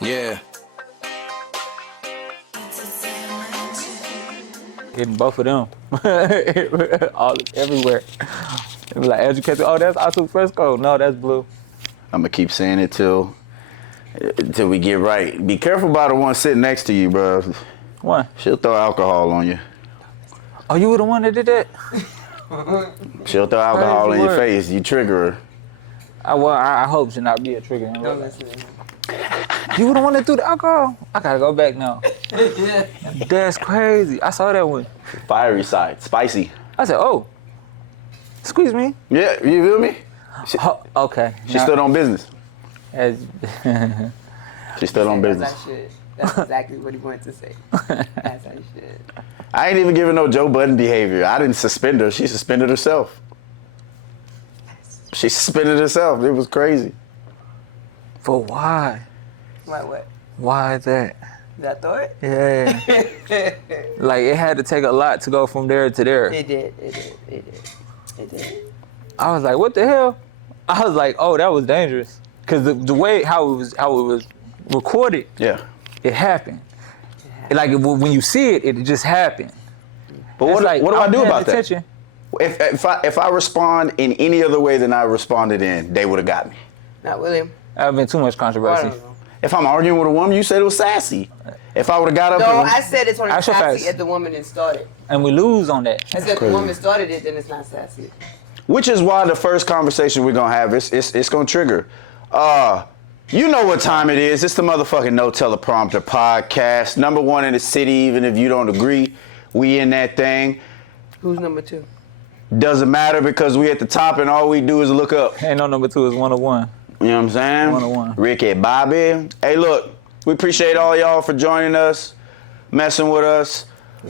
Yeah. Hitting both of them. Everywhere. They be like, educated. Oh, that's Atu Fresco. No, that's Blue. I'm gonna keep saying it till we get right. Be careful about the one sitting next to you, bro. What? She'll throw alcohol on you. Oh, you were the one that did that? She'll throw alcohol in your word. face. You trigger her. I hope should not be a trigger. Don't listen to him. You were the one that threw the alcohol? I gotta go back now. That's crazy. I saw that one. Fiery side, spicy. I said, oh, squeeze me. Yeah, you feel me? Okay. She stood on business. As, She stood on business. That's how you should. That's exactly what he wanted to say. That's how you should. I ain't even giving no Joe Budden behavior. I didn't suspend her. She suspended herself. She suspended herself. It was crazy. for why? What? Why that? That thought? Yeah. Like, it had to take a lot to go from there to there. It did. I was like, what the hell? I was like, oh, that was dangerous. Because the way how it was recorded, Yeah. it happened. Like, when you see it, it just happened. But It's what like, do I do paying about that? attention. If I respond in any other way than I responded in, they would have got me. Not William. That would been too much I controversy. don't know. If I'm arguing with a woman, you said it was sassy. If I would have got up No, and I said it's only Ask your sassy facts. if the woman that started. And we lose on that. I said if the woman started it, then it's not sassy. which is why the first conversation we're gonna have it's gonna trigger. You know what time it is. It's the motherfucking No Teleprompter podcast. Number one in the city, even if you don't agree. We in that thing. Who's number two? Doesn't matter because we at the top and all we do is look up. Ain't no number two is 101. You know what I'm saying? 101. Ricky, Bobby. Hey, look, we appreciate all y'all for joining us, messing with us.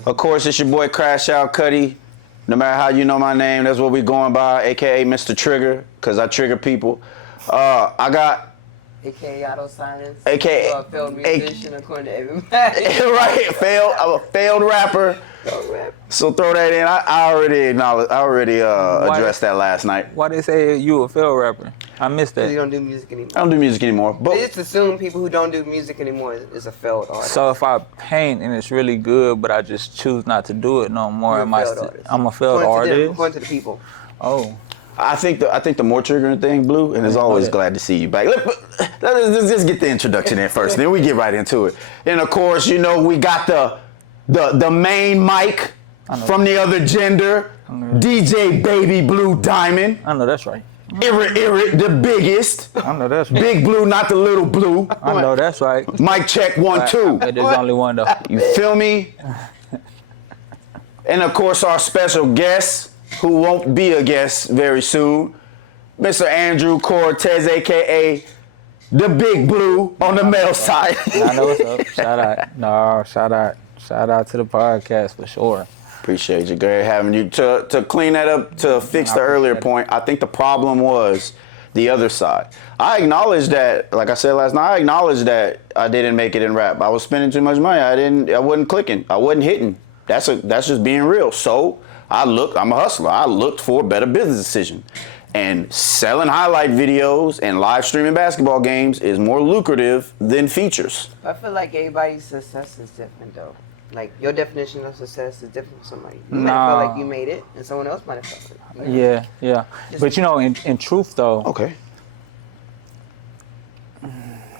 Of course, it's your boy Crash Out Cuddy. No matter how you know my name, that's what we going by, aka Mr. Trigger, because I trigger people. I got AKA Auto Silence. AKA a failed musician according to everybody. right, I'm a failed rapper. So throw that in. I already acknowledged. I already addressed that last night. Why they say you a failed rapper? I missed You that. don't do music anymore. I don't do music anymore. They But just assume people who don't do music anymore is a failed artist. So if I paint and it's really good, but I just choose not to do it no more, You're a failed artist. I'm a failed According to them, artist? according to the people. Oh. I think the more triggering thing, Blue, and it's always glad to see you back. Let's just get the introduction in first, then we get right into it. And of course, you know, we got the main mic from the other gender, DJ Baby Blue Diamond. I know that's right. Irrit, the biggest. I know that's right. Big Blue, not the little Blue. I know that's right. Mic check 1, 2. But there's only one though. You feel me? And of course, our special guest, who won't be a guest very soon, Mr. Andrew Cortez, aka the Big Blue on the male side. I know what's up. Shout out. No, shout out to the podcast for sure. Appreciate you, Gary, having you. To clean that up, to fix the earlier point, I think the problem was the other side. I acknowledge that, like I said last night, I acknowledge that I didn't make it in rap. I was spending too much money. I wasn't clicking. I wasn't hitting. That's just being real. So I'm a hustler. I looked for a better business decision. And selling highlight videos and live streaming basketball games is more lucrative than features. I feel like everybody's success is different though. Like your definition of success is different from somebody. You might feel like you made it, and someone else might have felt it. You know? Yeah. But you know, in truth though, Okay.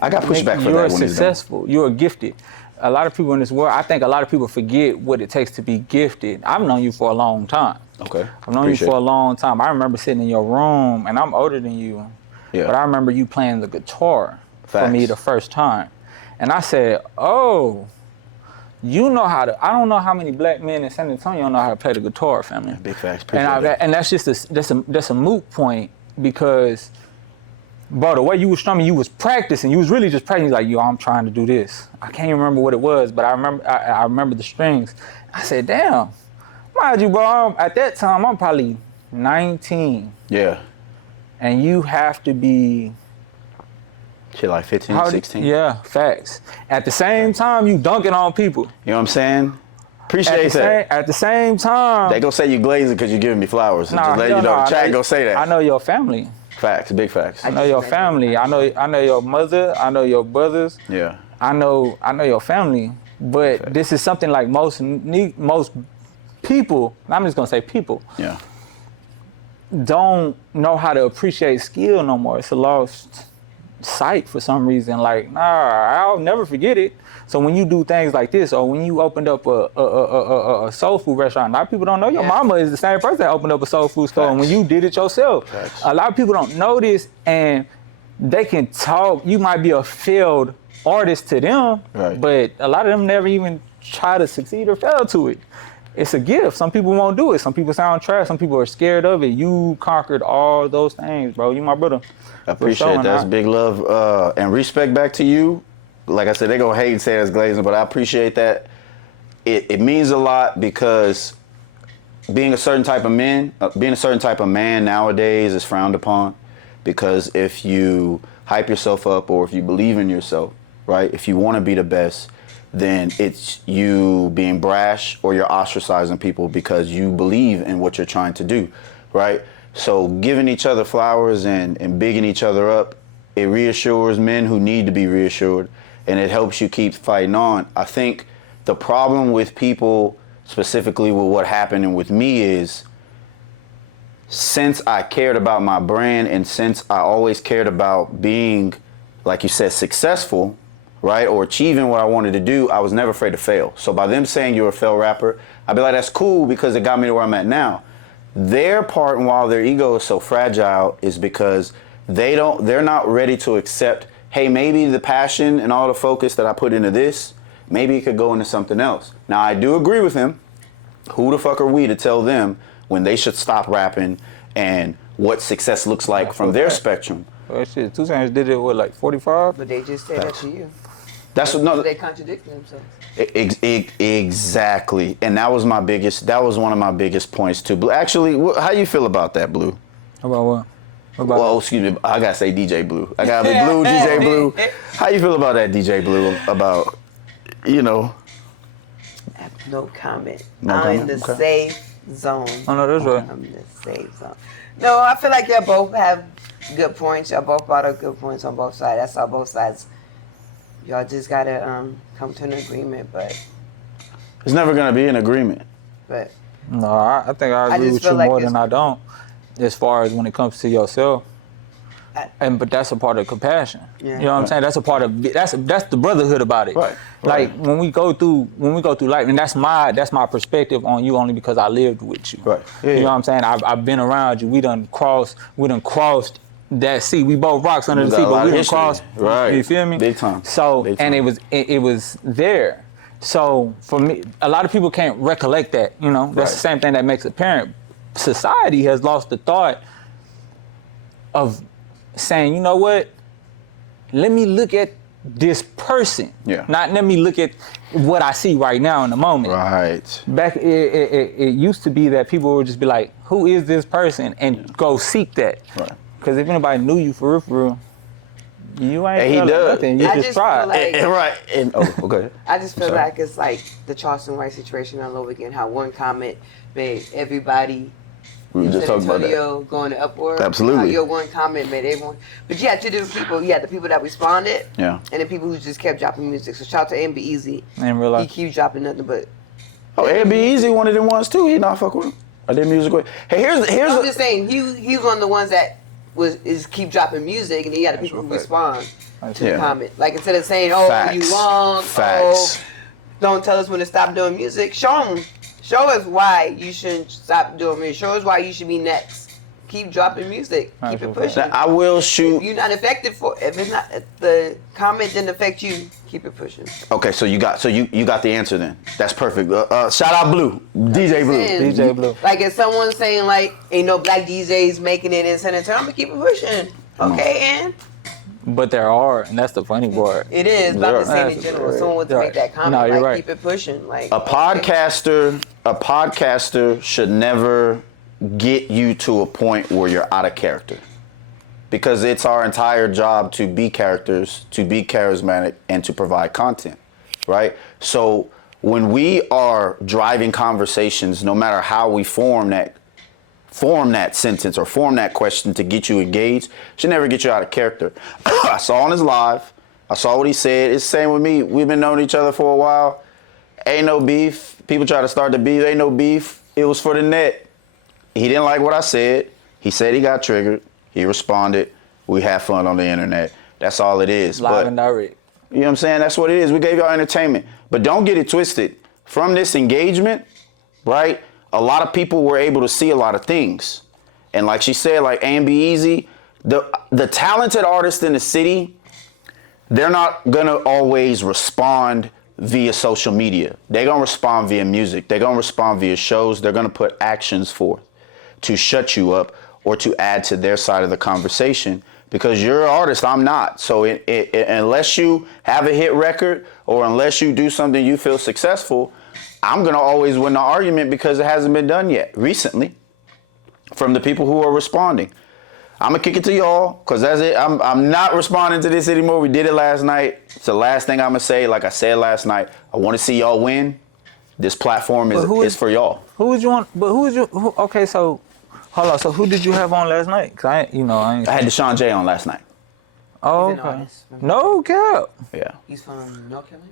I got pushback for you're that one. successful. You're gifted. A lot of people in this world, I think a lot of people forget what it takes to be gifted. I've known you for a long time. Okay. I've known you for a long time. I remember sitting in your room, and I'm older than you, Yeah. but I remember you playing the guitar for Facts. me the first time. And I said, oh, you know how to, I don't know how many black men in San Antonio know how to play the guitar, family. Big facts. And that's just that's a moot point because, bro, the way you was strumming, you was practicing. You was really just practicing. Like, yo, I'm trying to do this. I can't even remember what it was, but I remember the strings. I said, damn, mind you, bro, at that time, I'm probably 19. Yeah. And you have to be Shit, like 15, 16. Yeah, facts. At the same time, you dunking on people. You know what I'm saying? Appreciate that. At the same time. They gonna say you glazing because you giving me flowers. Nah, just let you know. Chat gonna say that. I know your family. Facts, big facts. I know your family. I know your mother. I know your brothers. Yeah. I know your family. But this is something like most people. I'm just gonna say people. Yeah. Don't know how to appreciate skill no more. It's a lost sight for some reason. Like, nah, I'll never forget it. So when you do things like this, or when you opened up a soul food restaurant, a lot of people don't know your mama is the same person that opened up a soul food store. And when you did it yourself, a lot of people don't know this, and they can talk. You might be a failed artist to them, but a lot of them never even try to succeed or fail to it. It's a gift. Some people won't do it. Some people sound trash. Some people are scared of it. You conquered all those things, bro. You my brother. I appreciate that. That's big love and respect back to you. Like I said, they gonna hate and say it's glazing, but I appreciate that. It means a lot because being a certain type of man nowadays is frowned upon, because if you hype yourself up or if you believe in yourself, right? If you want to be the best, then it's you being brash or you're ostracizing people because you believe in what you're trying to do, right? So giving each other flowers and bigging each other up, it reassures men who need to be reassured, and it helps you keep fighting on. I think the problem with people, specifically with what happened and with me, is since I cared about my brand and since I always cared about being, like you said, successful, right, or achieving what I wanted to do, I was never afraid to fail. So by them saying you're a failed rapper, I'd be like, that's cool because it got me to where I'm at now. Their part, and while their ego is so fragile, is because they're not ready to accept, hey, maybe the passion and all the focus that I put into this, maybe it could go into something else. Now, I do agree with him. Who the fuck are we to tell them when they should stop rapping and what success looks like from their spectrum? Well, shit, 2 Chainz did it with like 45. But they just said that to you. That's what, no. They contradicted themselves. Exactly, and that was one of my biggest points too. Blue, actually, how you feel about that, Blue? About what? Well, excuse me, I gotta say DJ Blue. I gotta be Blue, DJ Blue. How you feel about that, DJ Blue? About, you know? No comment. No I'm comment? in the Okay. safe zone. Oh, no, that's right. I'm in the safe zone. No, I feel like they both have good points. Y'all both brought up good points on both sides. That's how both sides. Y'all just gotta come to an agreement, but There's never gonna be an agreement. No, I think I agree just with feel you like more it's- than I don't, as far as when it comes to yourself. But that's a part of compassion. Yeah. You know what I'm saying? That's a part of that's the brotherhood about it. Right. Like when we go through life, and that's my perspective on you only because I lived with you. Right. Yeah, You know yeah. what I'm saying? I've been around you. We done crossed that sea. We both rocks under We the got sea, a lot but we of done history. crossed. Right. You feel me? Big time. So Big and time. it was there. So for me, a lot of people can't recollect that. You know, that's the same thing that makes it apparent. Society has lost the thought of saying, you know what? Let me look at this person. Yeah. Not let me look at what I see right now in the moment. Right. Back, it used to be that people would just be like, who is this person? And go seek that. Right. Because if anybody knew you for real, you ain't And he telling does. nothing. You I just just tried. feel like- Right. And, okay. I just feel Sorry. like it's like the Charleston White situation all over again. How one comment made everybody We were in just San talking about that. Antonio going to upward. Absolutely. How your one comment made everyone. But you had two different people. You had the people that responded. Yeah. And the people who just kept dropping music. So shout out to MB Easy. In real He life. keeps dropping nothing but. Oh, and be easy one of them ones too. He not fuck with him. I did music with. Hey, here's I'm a, just saying he's one of the ones that is keep dropping music, and then you got the people who respond to Yeah. the comment. Like instead of saying, "Oh, Facts. you wrong," Facts. "Oh, don't tell us when to stop doing music." Show us why you shouldn't stop doing music. Show us why you should be next. Keep dropping music. Keep it pushing. Now, I will shoot. If you're not affected if it's not if the comment didn't affect you, keep it pushing. Okay, so you got the answer then. That's perfect. Shout out Blue, DJ Blue. Saying, DJ Blue. Like if someone's saying like, ain't no black DJs making it in San Antonio, I'm gonna keep it pushing. Okay, and But there are, and that's the funny part. it is. But I'm just saying in That's general, right. if someone was to make that comment, No, you're like right. keep it pushing. Like A podcaster should never get you to a point where you're out of character, because it's our entire job to be characters, to be charismatic, and to provide content, right? So when we are driving conversations, no matter how we form that sentence or form that question to get you engaged, should never get you out of character. I saw on his live, I saw what he said. It's the same with me. We've been knowing each other for a while. Ain't no beef. People try to start the beef. Ain't no beef. It was for the net. He didn't like what I said. He said he got triggered. He responded. We had fun on the internet. That's all it is. Live and direct. You know what I'm saying? That's what it is. We gave y'all entertainment. But don't get it twisted. From this engagement, right, a lot of people were able to see a lot of things. And like she said, like Ambi Easy, the talented artists in the city, they're not going to always respond via social media. They're going to respond via music. They're going to respond via shows. They're going to put actions forth to shut you up or to add to their side of the conversation, because you're an artist, I'm not. So unless you have a hit record or unless you do something you feel successful, I'm going to always win the argument because it hasn't been done yet recently from the people who are responding. I'm going to kick it to y'all because that's it. I'm not responding to this anymore. We did it last night. It's the last thing I'm going to say. Like I said last night, I want to see y'all win. This platform is for y'all. Who would you want? But who would you? Okay, so hold on. So who did you have on last night? Cause I had Deshaun J on last night. Oh, He's an okay. artist. No cap. Yeah. He's from North Carolina?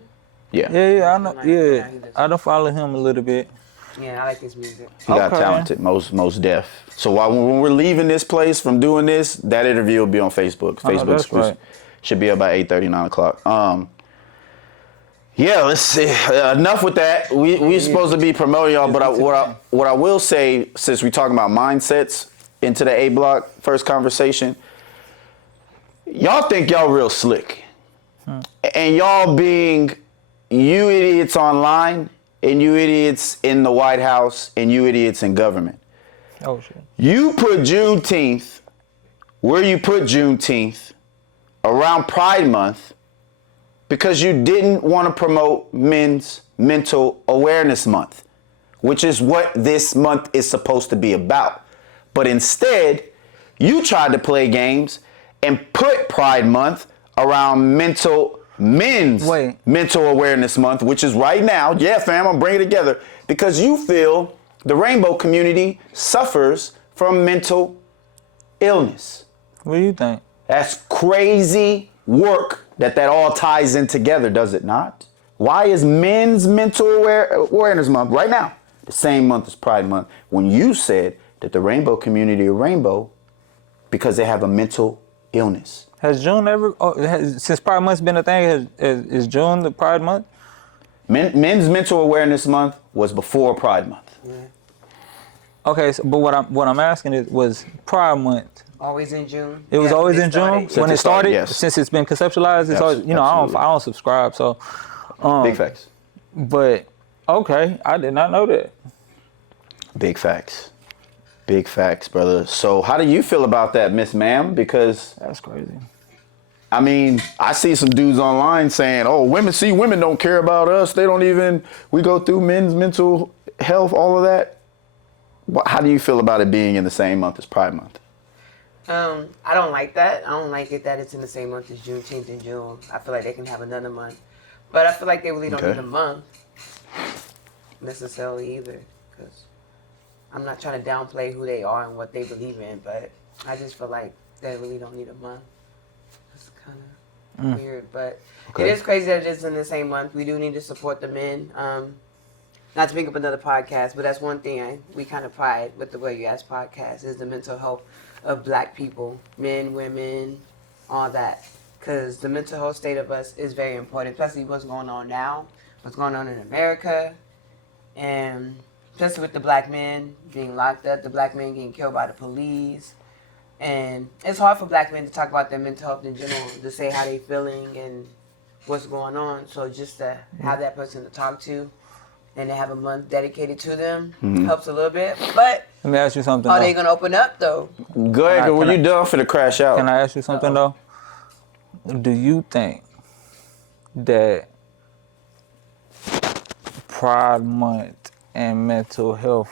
Yeah. Yeah, I know. Yeah, Yeah, I don't follow him a little bit. Yeah, I like his music. He got Okay. talented, most deaf. So when we're leaving this place from doing this, that interview will be on Facebook. Facebook that's right. should be up by 8:30, 9 o'clock. Yeah, let's see. Enough with that. We're supposed to be promoting y'all, but what I will say, since we're talking about mindsets into the A block first conversation, y'all think y'all real slick, and y'all being you idiots online and you idiots in the White House and you idiots in government. Oh shit. You put Juneteenth where you put Juneteenth around Pride Month because you didn't want to promote Men's Mental Awareness Month, which is what this month is supposed to be about. But instead, you tried to play games and put Pride Month around Men's Mental Awareness Month, which is right now. Yeah, fam, I'm bringing it together because you feel the rainbow community suffers from mental illness. What do you think? That's crazy work that all ties in together, does it not? Why is Men's Mental Awareness Month right now the same month as Pride Month when you said that the rainbow community are rainbow because they have a mental illness? Has June ever, since Pride Month's been a thing, is June the Pride Month? Men's Mental Awareness Month was before Pride Month. Yeah. Okay, so, but what I'm asking was Pride Month. Always in June. It was Yeah, always when in June Since when it it started. started, yes. Since it's been conceptualized, it's always, I don't subscribe. So, Big facts. but okay, I did not know that. Big facts. Big facts, brother. So how do you feel about that, Miss Ma'am? Because That's crazy. I mean, I see some dudes online saying, oh, women don't care about us. They don't even, we go through men's mental health, all of that. How do you feel about it being in the same month as Pride Month? I don't like that. I don't like it that it's in the same month as Juneteenth and June. I feel like they can have another month. But I feel like they really don't Okay. need a month necessarily either. Because I'm not trying to downplay who they are and what they believe in, but I just feel like they really don't need a month. It's kind of weird, but Okay. it is crazy that it's in the same month. We do need to support the men. Not to pick up another podcast, but that's one thing we kind of pride with the Way You Ask podcast is the mental health of Black people, men, women, all that. Because the mental health state of us is very important, especially what's going on now, what's going on in America, and especially with the Black men being locked up, the Black men getting killed by the police. And it's hard for Black men to talk about their mental health in general, to say how they feeling and what's going on. So just to have that person to talk to and to have a month dedicated to them helps a little bit. But Let me ask you something. are though. they going to open up, though? Go ahead, Can when I- you done for the crash out. Can I ask you something though? Do you think that Pride Month and Mental Health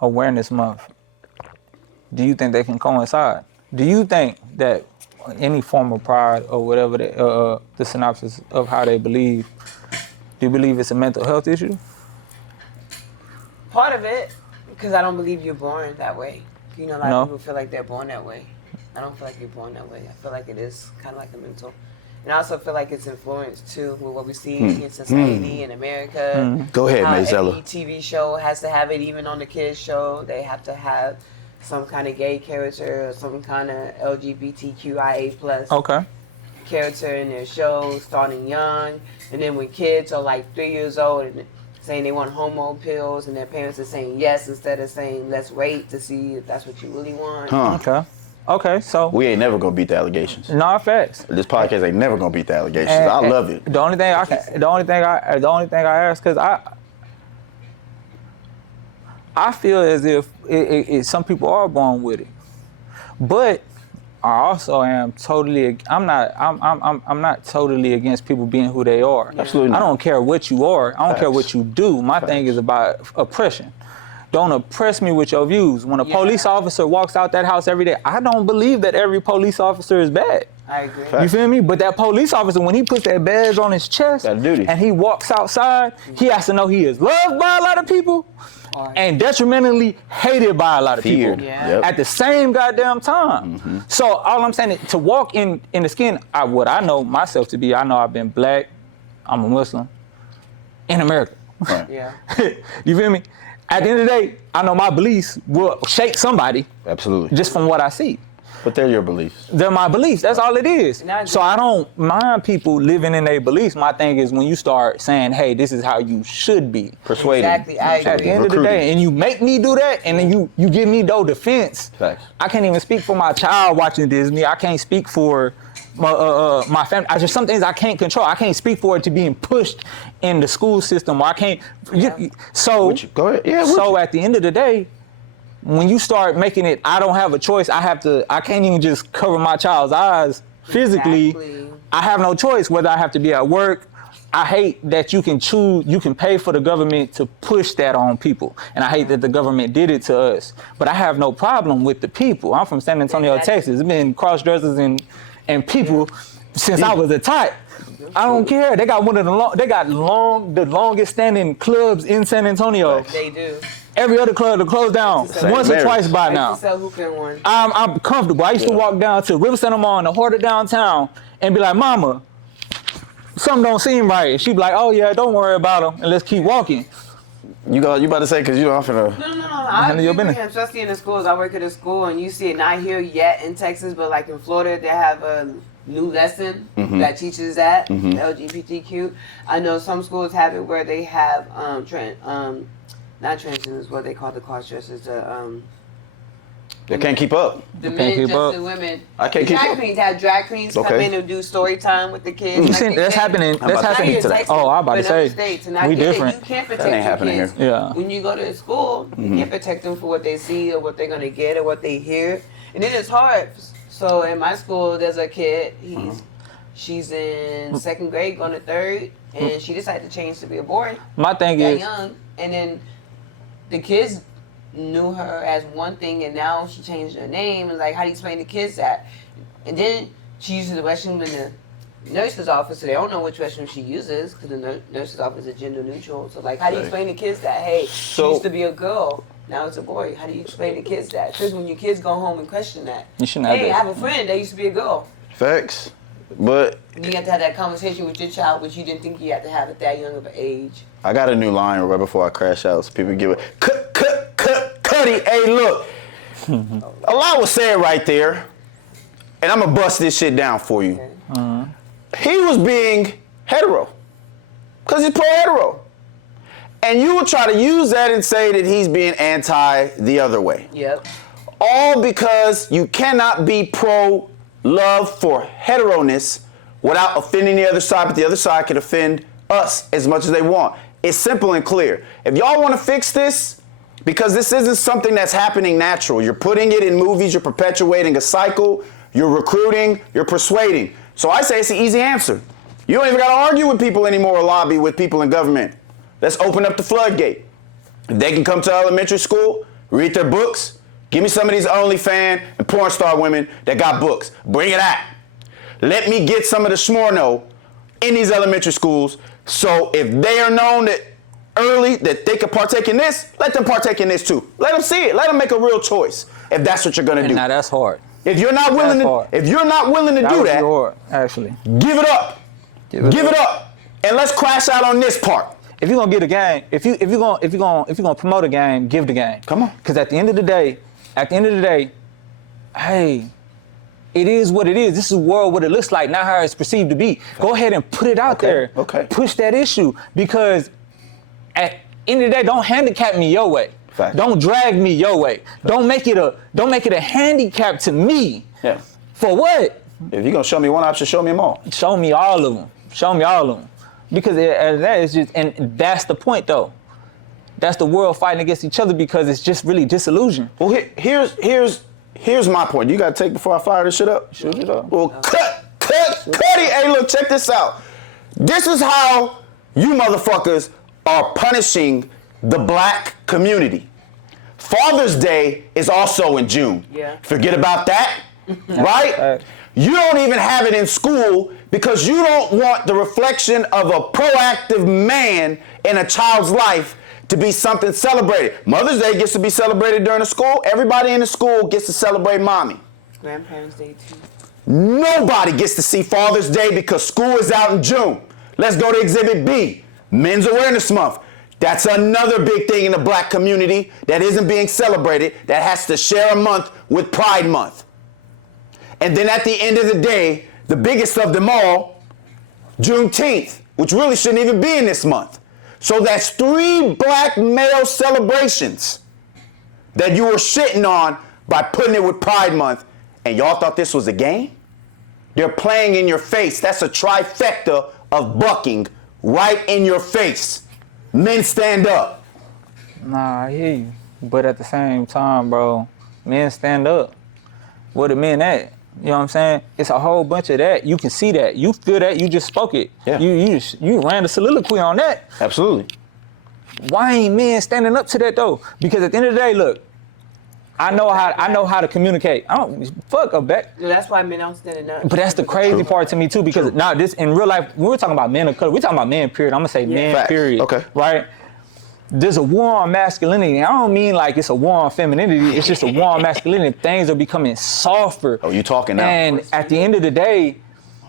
Awareness Month do you think they can coincide? Do you think that any form of pride or whatever the synopsis of how they believe, do you believe it's a mental health issue? Part of it, because I don't believe you're born that way. You know, a lot No. of people feel like they're born that way. I don't feel like you're born that way. I feel like it is kind of like a mental. And I also feel like it's influenced too with what we see in society in America. Go ahead, How Mayzella. every TV show has to have it, even on the kids show, they have to have some kind of gay character or some kind of LGBTQIA plus Okay. character in their show, starting young. And then when kids are like 3 years old and saying they want hormone pills, and their parents are saying yes instead of saying let's wait to see if that's what you really want. Okay. Okay. So We ain't never gonna beat the allegations. no facts. This podcast ain't never gonna beat the allegations. And- I and love it. The only thing I ask, because I feel as if some people are born with it, but I also am totally. I'm not totally against people being who they are. Absolutely I not. don't care what you are. I don't care Facts. what you do. My thing is about oppression. Don't oppress me with your views. When a Yeah. police officer walks out that house every day, I don't believe that every police officer is bad. I agree. Fact. You feel me? But that police officer, when he puts that badge on his chest Got a duty. and he walks outside, he has to know he is loved by a lot of people Or- and detrimentally hated by a lot of Feared. people Yeah. Yep. at the same goddamn time. So all I'm saying is to walk in the skin, what I know myself to be, I know I've been black, I'm a Muslim, in America. Right. Yeah. You feel me? At the end of the day, I know my beliefs will shake somebody Absolutely. just from what I see. But they're your beliefs. They're my beliefs. That's all it is. And I agree. So I don't mind people living in their beliefs. My thing is when you start saying, hey, this is how you should be. Persuading. Exactly, I At agree. the end of the Recruiting. day, and you make me do that, and then you give me no defense. Facts. I can't even speak for my child watching Disney. I can't speak for my family. Some things I can't control. I can't speak for it to being pushed in the school system. Or I can't. So With you. Go ahead. Yeah, with So you. at the end of the day, when you start making it, I don't have a choice. I can't even just cover my child's eyes physically. Exactly. I have no choice whether I have to be at work. I hate that you can choose, you can pay for the government to push that on people. And I hate that the government did it to us. But I have no problem with the people. I'm from San Antonio, Exactly. Texas. It's been cross-dressers and people since I was a type. I don't care. They got the longest standing clubs in San Antonio. They do. Every other club to close down Same. once or Marriage. twice by I used now. to sell hookah in one. I'm comfortable. I used to walk down to River Center Mall in the heart of downtown and be like, Mama, something don't seem right. And she'd be like, oh yeah, don't worry about them and let's keep walking. You about to say, because you off in a. No. I Handle your agree with business. him, especially in the schools. I work at a school, and you see it not here yet in Texas, but like in Florida, they have a new lesson that teaches that LGBTQ. I know some schools have it where they have not transgenders, what they call the cross dressers, They can't keep up. the can't men keep just up. the women. I can't The keep drag up. queens have drag queens come Okay. in and do story time with the kids. You Like seen they that's can't- happening? about That's to happening speak to that. Oh, I'm about to But in other say. states, and I We get it, different. you can't protect That ain't your happening kids. here. Yeah. When you go to school, you can't protect them for what they see or what they're gonna get or what they hear, and then it's hard. So in my school, there's a kid. She's in second grade, going to third, and she decided to change to be a boy. My thing That is, young, and then the kids knew her as one thing, and now she changed her name. And like, how do you explain to kids that? And then she uses the restroom in the nurse's office, so they don't know which restroom she uses because the nurse's office is gender neutral. So like, how do you Right. explain to kids that? Hey, So- she used to be a girl, now it's a boy. How do you explain to kids that? Because when your kids go home and question that, You shouldn't have hey, that. I have a friend that used to be a girl. Facts. But You have to have that conversation with your child, which you didn't think you had to have at that young of an age. I got a new line right before I crash out, so people give it. Cuddy, hey, look. A lot was said right there, and I'm gonna bust this shit down for you. Okay. He was being hetero, because he's pro-hetero. And you will try to use that and say that he's being anti the other way. Yep. All because you cannot be pro-love for heteroness without offending the other side, but the other side can offend us as much as they want. It's simple and clear. If y'all want to fix this, because this isn't something that's happening natural, you're putting it in movies, you're perpetuating a cycle, you're recruiting, you're persuading. So I say it's an easy answer. You don't even got to argue with people anymore or lobby with people in government. Let's open up the floodgate. If they can come to elementary school, read their books, Give me some of these OnlyFans and porn star women that got books. Bring it out. Let me get some of the Smorno in these elementary schools. So if they are known that early that they can partake in this, let them partake in this too. Let them see it. Let them make a real choice if that's what you're gonna do. Now that's hard. If you're not willing to do that, hard, actually. give it up. Give it up. And let's crash out on this part. If you're gonna get a game, if you're gonna promote a game, give the game. Come on. Because at the end of the day, hey, it is what it is. This is the world what it looks like, not how it's perceived to be. Go ahead and put it out there. Okay. Push that issue, because at the end of the day, don't handicap me your way. Fact. Don't drag me your way. Don't make it a handicap to me. Yeah. For what? If you're gonna show me one option, show me them all. Show me all of them. Show me all of them. Because that is just, and that's the point though. That's the world fighting against each other, because it's just really disillusion. Well, here's my point. You gotta take before I fire this shit up. Shoot it up. Well, cut it. Hey, look, check this out. This is how you motherfuckers are punishing the black community. Father's Day is also in June. Yeah. Forget about that, right? You don't even have it in school because you don't want the reflection of a proactive man in a child's life to be something celebrated. Mother's Day gets to be celebrated during the school. Everybody in the school gets to celebrate mommy. Grandparents' Day too. Nobody gets to see Father's Day because school is out in June. Let's go to Exhibit B, Men's Awareness Month. That's another big thing in the black community that isn't being celebrated, that has to share a month with Pride Month. And then at the end of the day, the biggest of them all, Juneteenth, which really shouldn't even be in this month. So that's 3 black male celebrations that you were shitting on by putting it with Pride Month, and y'all thought this was a game? They're playing in your face. That's a trifecta of bucking right in your face. Men, stand up. Nah, I hear you. But at the same time, bro, men stand up. Where the men at? You know what I'm saying? It's a whole bunch of that. You can see that. You feel that. You just spoke it. Yeah. You ran a soliloquy on that. Absolutely. Why ain't men standing up to that though? Because at the end of the day, look, I know how to communicate. I don't fuck a back. That's why men don't stand up. But that's the crazy part to me too, because now this in real life, when we're talking about men of color, we're talking about men, period. I'm gonna say men, Facts. period. Okay. Right? There's a war on masculinity. I don't mean like it's a war on femininity. It's just a war on masculinity. Things are becoming softer. Oh, you talking now. And at the end of the day,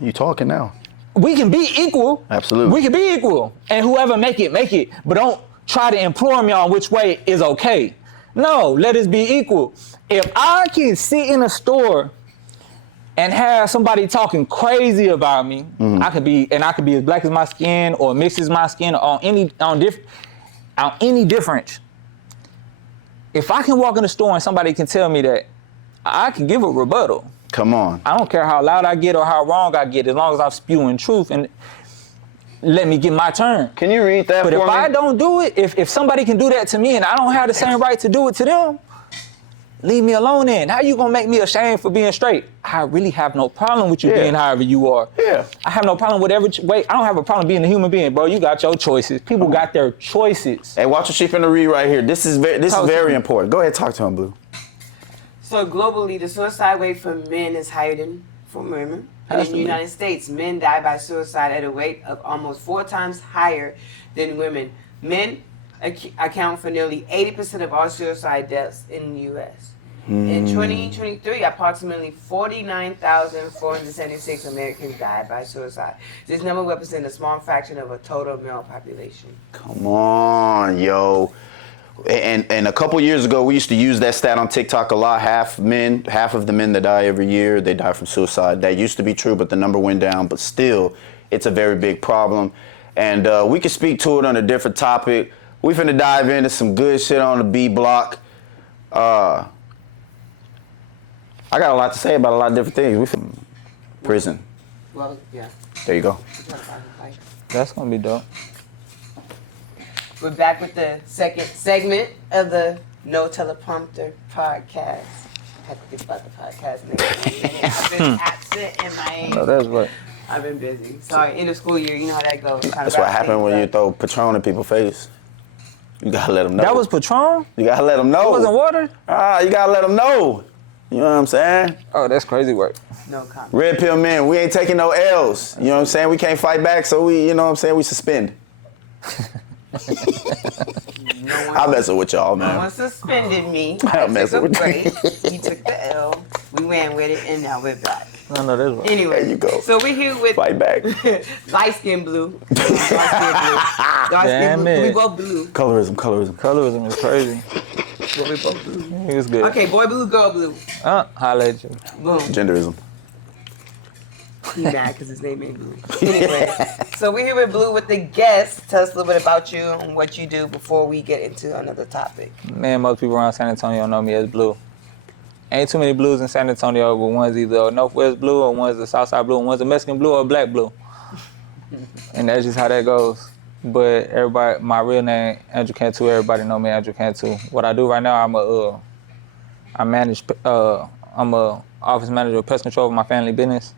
You talking now. we can be equal. Absolutely. We can be equal. And whoever make it. But don't try to implore me on which way is okay. No, let us be equal. If I can sit in a store and have somebody talking crazy about me, I could be as black as my skin or mixed as my skin or on any difference. If I can walk in the store and somebody can tell me that, I can give a rebuttal. Come on. I don't care how loud I get or how wrong I get, as long as I'm spewing truth and let me get my turn. Can you read that But for if me? I don't do it, if somebody can do that to me and I don't have the same right to do it to them, leave me alone then. How you gonna make me ashamed for being straight? I really have no problem with you being however you are. Yeah. I have no problem with every way. I don't have a problem being a human being, bro. You got your choices. People got their choices. Hey, watch what she finna read right here. This is Talk to very me. important. Go ahead, talk to him, Blue. So globally, the suicide rate for men is higher than for women. And in the United States, men die by suicide at a rate of almost 4 times higher than women. Men account for nearly 80% of all suicide deaths in the U.S. In 2023, approximately 49,476 Americans died by suicide. This number represents a small fraction of a total male population. Come on, yo. And a couple years ago, we used to use that stat on TikTok a lot. Half of the men that die every year, they die from suicide. That used to be true, but the number went down. But still, it's a very big problem. And we could speak to it on a different topic. We finna dive into some good shit on the B block. I got a lot to say about a lot of different things. We from prison. Well, yeah. There you go. That's gonna be dope. We're back with the second segment of the No Teleprompter podcast. I had to think about the podcast name. I've been absent in my No, that's right. I've been busy. Sorry, end of school year, you know how that goes. That's what happened when you throw Patron in people's face. You gotta let them know. That was Patron? You gotta let them know. It wasn't water? You gotta let them know. You know what I'm saying? Oh, that's crazy work. No comment. Red pill men, we ain't taking no L's. You know what I'm saying? We can't fight back, so we, you know what I'm saying? We suspend. I'm messing with y'all, No man. one suspended me. I'm I messing took a with break. you. He took the L. We ran with it, and now we're back. No, that's right. Anyway, There you go. So we're here with Fight back. light skin blue, dark skin Damn blue. it. We both blue. Colorism. Colorism is crazy. But we both blue. It was good. Okay, boy blue, girl blue. Holla at you. Boom. Genderism. He mad because his name ain't Blue. Anyway, so we're here with Blue with the guest. Tell us a little bit about you and what you do before we get into another topic. Man, most people around San Antonio know me as Blue. Ain't too many Blues in San Antonio, but one's either a Northwest Blue or one's a Southside Blue, and one's a Mexican Blue or a Black Blue. And that's just how that goes. But everybody, my real name, Andrew Cantu, everybody know me Andrew Cantu. What I do right now, I'm a office manager of pest control of my family business.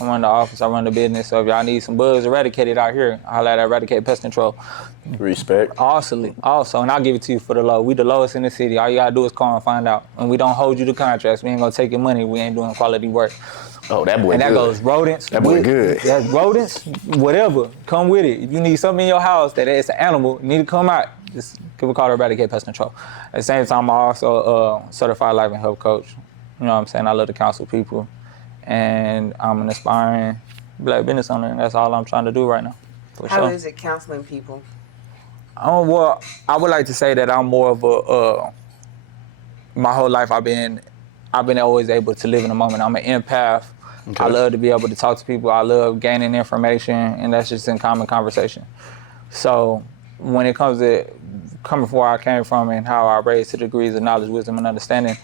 I run the office, I run the business. So if y'all need some bugs eradicated out here, I'll let Eradicate Pest Control. Respect. Also, and I'll give it to you for the low. We the lowest in the city. All you gotta do is call and find out. And we don't hold you to contracts. We ain't gonna take your money. We ain't doing quality work. Oh, that boy And that good. goes rodents. That boy good. That's rodents, whatever. Come with it. If you need something in your house that it's an animal, you need to come out. Just give a call to Eradicate Pest Control. At the same time, I'm also a certified life and health coach. You know what I'm saying? I love to counsel people. And I'm an aspiring black business owner, and that's all I'm trying to do right now. For How sure. is it counseling people? Well, I would like to say that I'm more of a. My whole life, I've been always able to live in the moment. I'm an empath. Okay. I love to be able to talk to people. I love gaining information, and that's just in common conversation. So when it comes to coming from where I came from and how I raised to degrees of knowledge, wisdom, and understanding,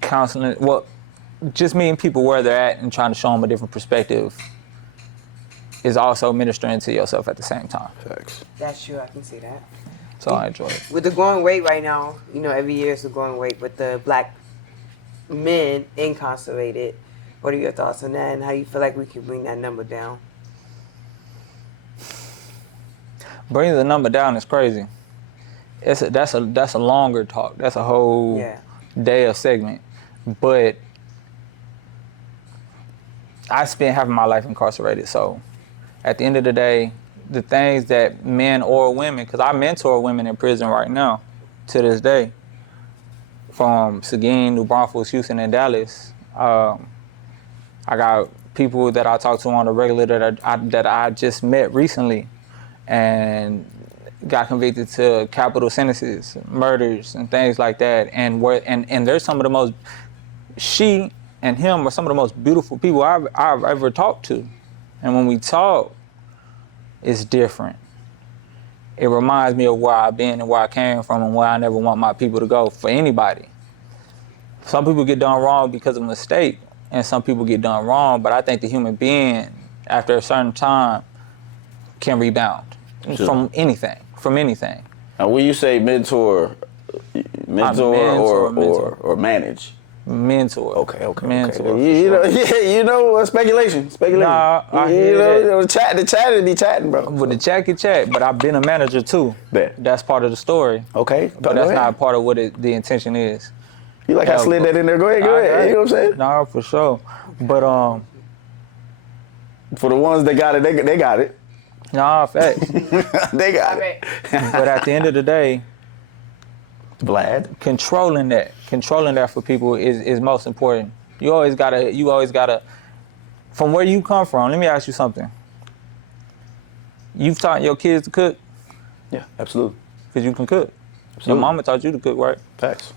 counseling, well, just meeting people where they're at and trying to show them a different perspective is also ministering to yourself at the same time. Facts. That's true, I can see that. So I enjoy it. With the growing weight right now, you know, every year is a growing weight with the black men incarcerated. What are your thoughts on that, and how you feel like we can bring that number down? Bringing the number down is crazy. That's a longer talk. That's a whole day of segment. But I spent half of my life incarcerated. So at the end of the day, the things that men or women, because I mentor women in prison right now to this day, from Seguin, New Braunfels, Houston, and Dallas. I got people that I talk to on the regular that I just met recently and got convicted to capital sentences, murders, and things like that. And there's some of the most, she and him are some of the most beautiful people I've ever talked to. And when we talk, it's different. It reminds me of where I've been and where I came from and where I never want my people to go for anybody. Some people get done wrong because of a mistake, and some people get done wrong, but I think the human being, after a certain time, can rebound from anything. Now, when you say mentor or manage? Mentor. Okay. Mentor. You know, speculation. Nah, I hear that. The chat be chatting, bro. But the chat can chat, but I've been a manager too. Bet. That's part of the story. Okay. But that's not part of what the intention is. You like I slid that in there? Go ahead. You know what I'm saying? Nah, for sure. But for the ones that got it, they got it. Nah, facts. They got it. But at the end of the day, Vlad, controlling that for people is most important. You always gotta, from where you come from, let me ask you something. You've taught your kids to cook? Yeah, absolutely. Because you can cook. Absolutely. Your mama taught you to cook, right? Facts.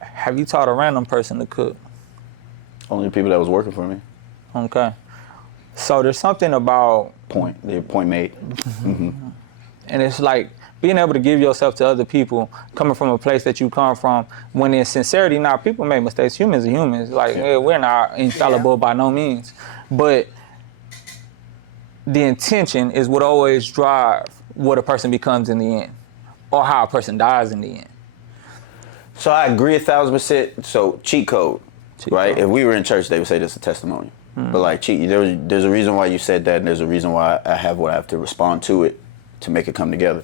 Have you taught a random person to cook? Only the people that was working for me. Okay. So there's something about... Point made. Mm-hmm. And it's like being able to give yourself to other people, coming from a place that you come from, when in sincerity, now people make mistakes. Humans are humans. Like, we're not infallible by no means. But the intention is what always drives what a person becomes in the end, or how a person dies in the end. So I agree 1,000%. So cheat code, right? If we were in church, they would say this is a testimony. But like cheat, there's a reason why you said that, and there's a reason why I have what I have to respond to it to make it come together.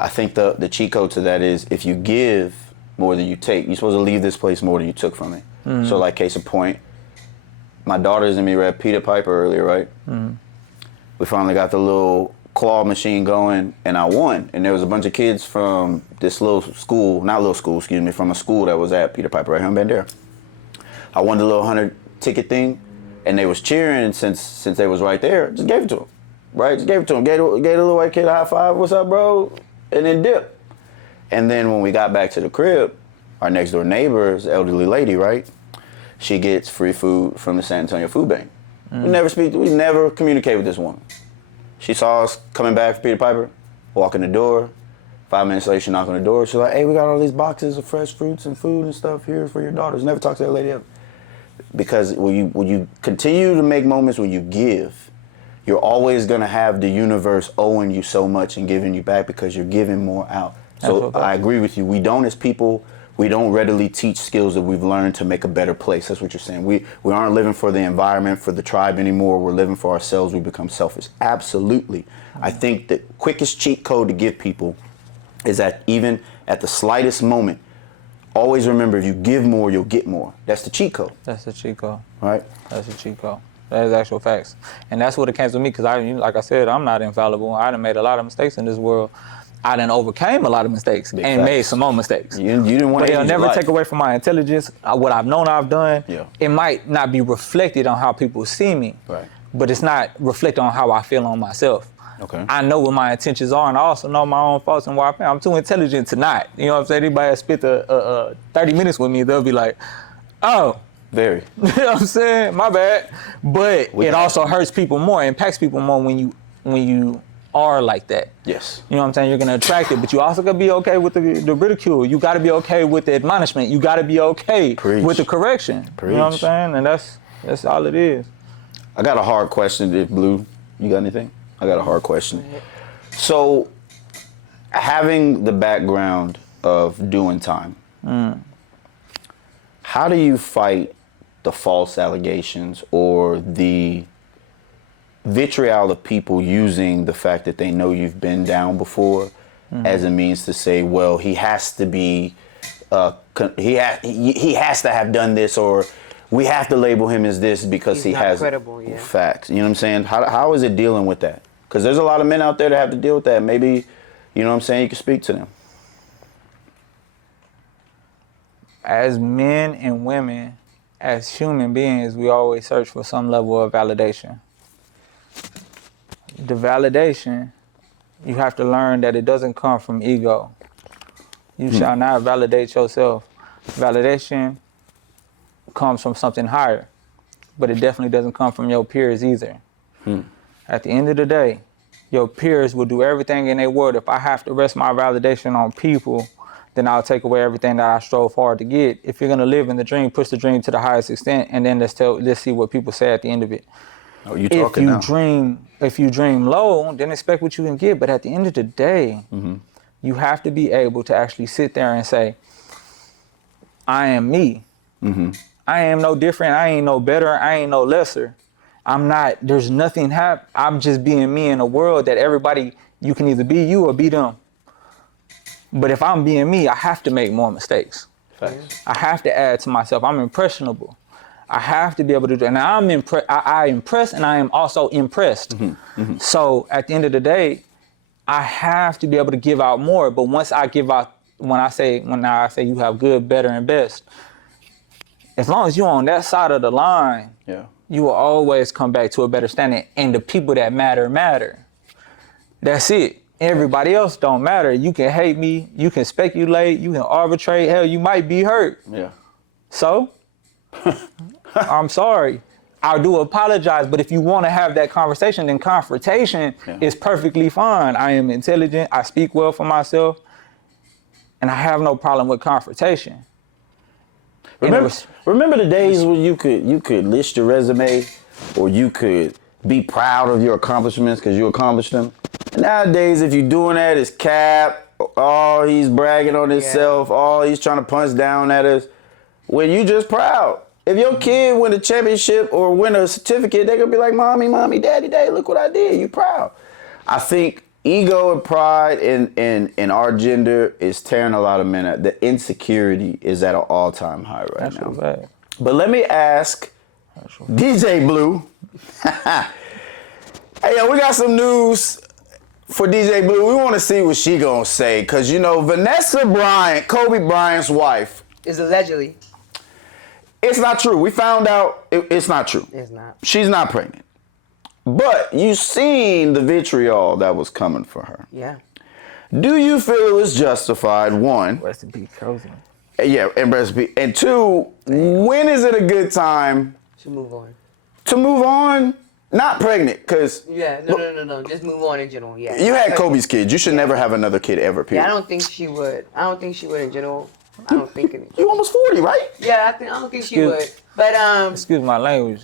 I think the cheat code to that is if you give more than you take, you're supposed to leave this place more than you took from it. So like case in point, my daughters and me read Peter Piper earlier, right? We finally got the little claw machine going, and I won. And there was a bunch of kids from this little school, from a school that was at Peter Piper right here in Bandera. I won the little 100 ticket thing, and they was cheering since they was right there. Just gave it to them, right? Just gave it to them. Gave the little white kid a high five. What's up, bro? And then dip. And then when we got back to the crib, our next door neighbor is an elderly lady, right? She gets free food from the San Antonio Food Bank. We never communicate with this woman. She saw us coming back from Peter Piper, walk in the door. 5 minutes later, she knocked on the door. She's like, hey, we got all these boxes of fresh fruits and food and stuff here for your daughters. Never talk to that lady ever. Because when you continue to make moments when you give, you're always going to have the universe owing you so much and giving you back because you're giving more out. So I agree with you. We don't, as people, we don't readily teach skills that we've learned to make a better place. That's what you're saying. We aren't living for the environment, for the tribe anymore. We're living for ourselves. We become selfish. Absolutely. I think the quickest cheat code to give people is that even at the slightest moment, always remember, if you give more, you'll get more. That's the cheat code. That's the cheat code. Right? That's the cheat code. That is actual facts. And that's what it came to me, because like I said, I'm not infallible. I done made a lot of mistakes in this world. I done overcame a lot of mistakes made some more mistakes. You didn't want to. But it'll never take away from my intelligence. What I've known I've done, it might not be reflected on how people see me, right? But it's not reflected on how I feel on myself. Okay. I know what my intentions are, and I also know my own faults and why I'm too intelligent to not. You know what I'm saying? Anybody that spent 30 minutes with me, they'll be like, oh. Very. You know what I'm saying? My bad. But it also hurts people more, impacts people more when you are like that. Yes. You know what I'm saying? You're going to attract it, but you also got to be okay with the ridicule. You got to be okay with the admonishment. You got to be okay with the correction. Preach. You know what I'm saying? And that's all it is. I got a hard question, Blue. You got anything? I got a hard question. So, having the background of doing time, how do you fight the false allegations or the vitriol of people using the fact that they know you've been down before as a means to say, well, he has to be, he has to have done this, or we have to label him as this because he has credible, facts. You know what I'm saying? How is it dealing with that? Because there's a lot of men out there that have to deal with that. Maybe, you know what I'm saying, you can speak to them. As men and women, as human beings, we always search for some level of validation. The validation, you have to learn that it doesn't come from ego. You shall not validate yourself. Validation comes from something higher, but it definitely doesn't come from your peers either. At the end of the day, your peers will do everything in their world. If I have to rest my validation on people, then I'll take away everything that I strove hard to get. If you're gonna live in the dream, push the dream to the highest extent, and then let's see what people say at the end of it. Oh, you talking now. If you dream low, then expect what you can get. But at the end of the day, you have to be able to actually sit there and say, I am me. I am no different. I ain't no better. I ain't no lesser. I'm not, there's nothing I'm just being me in a world that everybody, you can either be you or be them. But if I'm being me, I have to make more mistakes. Facts. I have to add to myself. I'm impressionable. I have to be able to do it. And I impress, and I am also impressed. So at the end of the day, I have to be able to give out more. But once I give out, when I say you have good, better, and best, as long as you're on that side of the line, you will always come back to a better standing. And the people that matter. That's it. Everybody else don't matter. You can hate me, you can speculate, you can arbitrate, hell, you might be hurt. So, I'm sorry. I do apologize, but if you want to have that conversation, then confrontation is perfectly fine. I am intelligent, I speak well for myself, and I have no problem with confrontation. Remember the days when you could list your resume, or you could be proud of your accomplishments because you accomplished them? And nowadays, if you're doing that, it's cap. Oh, he's bragging on himself. Oh, he's trying to punch down at us. When you just proud. If your kid win a championship or win a certificate, they're gonna be like, mommy, daddy, look what I did. You proud. I think ego and pride in our gender is tearing a lot of men up. The insecurity is at an all-time high right That's now. so bad. But let me ask DJ Blue. Hey, yo, we got some news for DJ Blue. We want to see what she gonna say. Because, you know, Vanessa Bryant, Kobe Bryant's wife. Is allegedly. It's not true. We found out it's not true. It's not. She's not pregnant. But you seen the vitriol that was coming for her. Yeah. Do you feel it was justified, one? Rest in peace, Kobe. Yeah, and recipe. And two, when is it a good time Should move on. to move on? Not pregnant, because Yeah, no. Just move on in general. Yeah. you had Kobe's kids. You should never have another kid ever, period. Yeah, I don't think she would. I don't think she would in general. I don't think it. You almost 40, right? Yeah, I don't think she Excuse- would. But Excuse my language.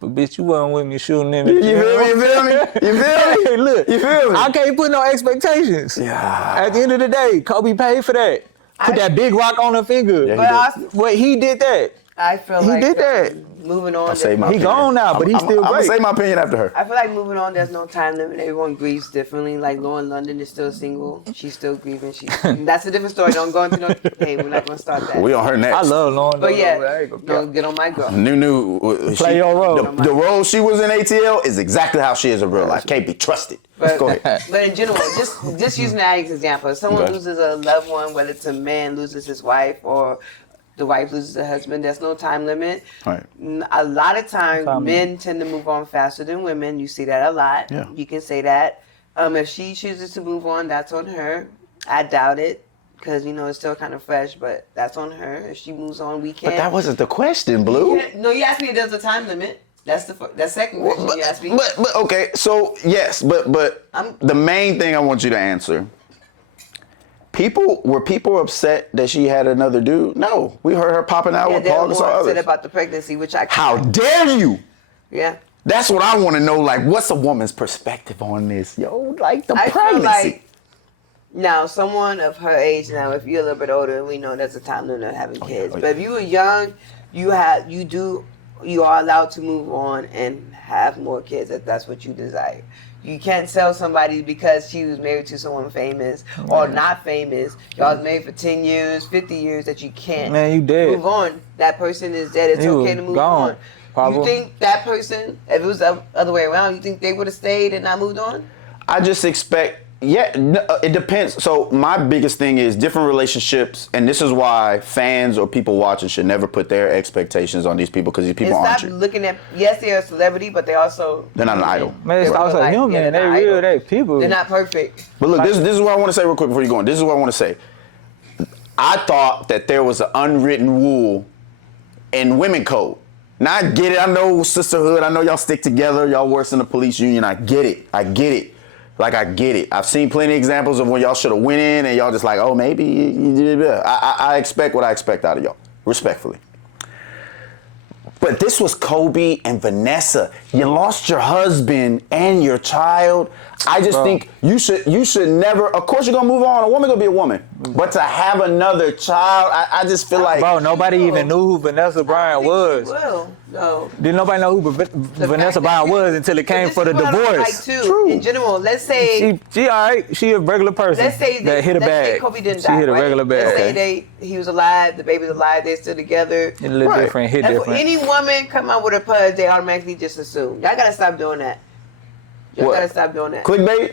But bitch, you wasn't with me shooting them. You feel me? You feel me? Hey, look, You feel me? I can't put no expectations. Yeah. At the end of the day, Kobe paid for that. Put that big rock on her finger. Yeah, he but did. Wait, he did that. I feel He like did that. moving on. I'll say my He opinion. gone now, but he's still I'm great. gonna say my opinion after her. I feel like moving on. There's no time limit. Everyone grieves differently. Like Lauren London is still single. She's still grieving. That's a different story. Don't go into no. Hey, we're not gonna start that. We on her next. I love Lauren. But though, yeah, I ain't gonna no, cap. get on my girl. Play your role. The role she was in ATL is exactly how she is in real life. Can't be trusted. But, Go ahead. but in general, just using that as an example, if someone Okay. loses a loved one, whether it's a man loses his wife or the wife loses her husband, there's no time limit. Right. A lot of times, Time men limit. tend to move on faster than women. You see that a lot. Yeah. You can say that. If she chooses to move on, that's on her. I doubt it. Because, you know, it's still kind of fresh, but that's on her. If she moves on, we can. But that wasn't the question, Blue. No, you asked me if there's a time limit. That's the second question you asked me. But okay, so yes, but I'm- the main thing I want you to answer. Were people upset that she had another dude? No, we heard her popping out Yeah, with they're Paul more Gasol. upset Others. about the pregnancy, which I How dare you? yeah. That's what I want to know. Like, what's a woman's perspective on this? Yo, like the I feel pregnancy. like now someone of her age now, if you're a little bit older, we know there's a time limit of having kids. yeah. But if you were young, you are allowed to move on and have more kids if that's what you desire. You can't sell somebody because she was married to someone famous or not famous. Y'all was married for 10 years, 50 years that you can't Man, you dead. move on. That person is dead. It's He okay was to move gone, on. Pablo. You think that person, if it was the other way around, you think they would have stayed and not moved on? I just expect, it depends. So my biggest thing is different relationships, and this is why fans or people watching should never put their expectations on these people, because these people And aren't stop you. looking at, yes, they're a celebrity, but they also They're not an idol. Man, it's They're also like- human. yeah, They they're real, not they people. They're not perfect. But look, this is what I want to say real quick before you go on. This is what I want to say. I thought that there was an unwritten rule in women code. Now I get it. I know sisterhood. I know y'all stick together. Y'all worse in the police union. I get it. Like, I get it. I've seen plenty of examples of when y'all should have went in and y'all just like, oh, maybe you did it. I expect what I expect out of y'all, respectfully. But this was Kobe and Vanessa. You lost your husband and your child. I just Bro. think you should never. Of course, you're gonna move on. A woman gonna be a woman, but to have another child, I just feel like. Bro, nobody even knew who Vanessa Bryant was. Well, no. Didn't nobody know who Vanessa Bryant was until it came for the divorce. Like too, True. in general, let's say She all right. She a regular person. let's say that hit a let's say bag. Kobe didn't She die. hit a right? regular bag. Let's say he was alive, the baby's alive, they're still together. Hit a little Right. different. Hit If different. any woman come out with a pudge, they automatically just assume. Y'all gotta stop doing that. Y'all What? gotta stop doing that. Clickbait?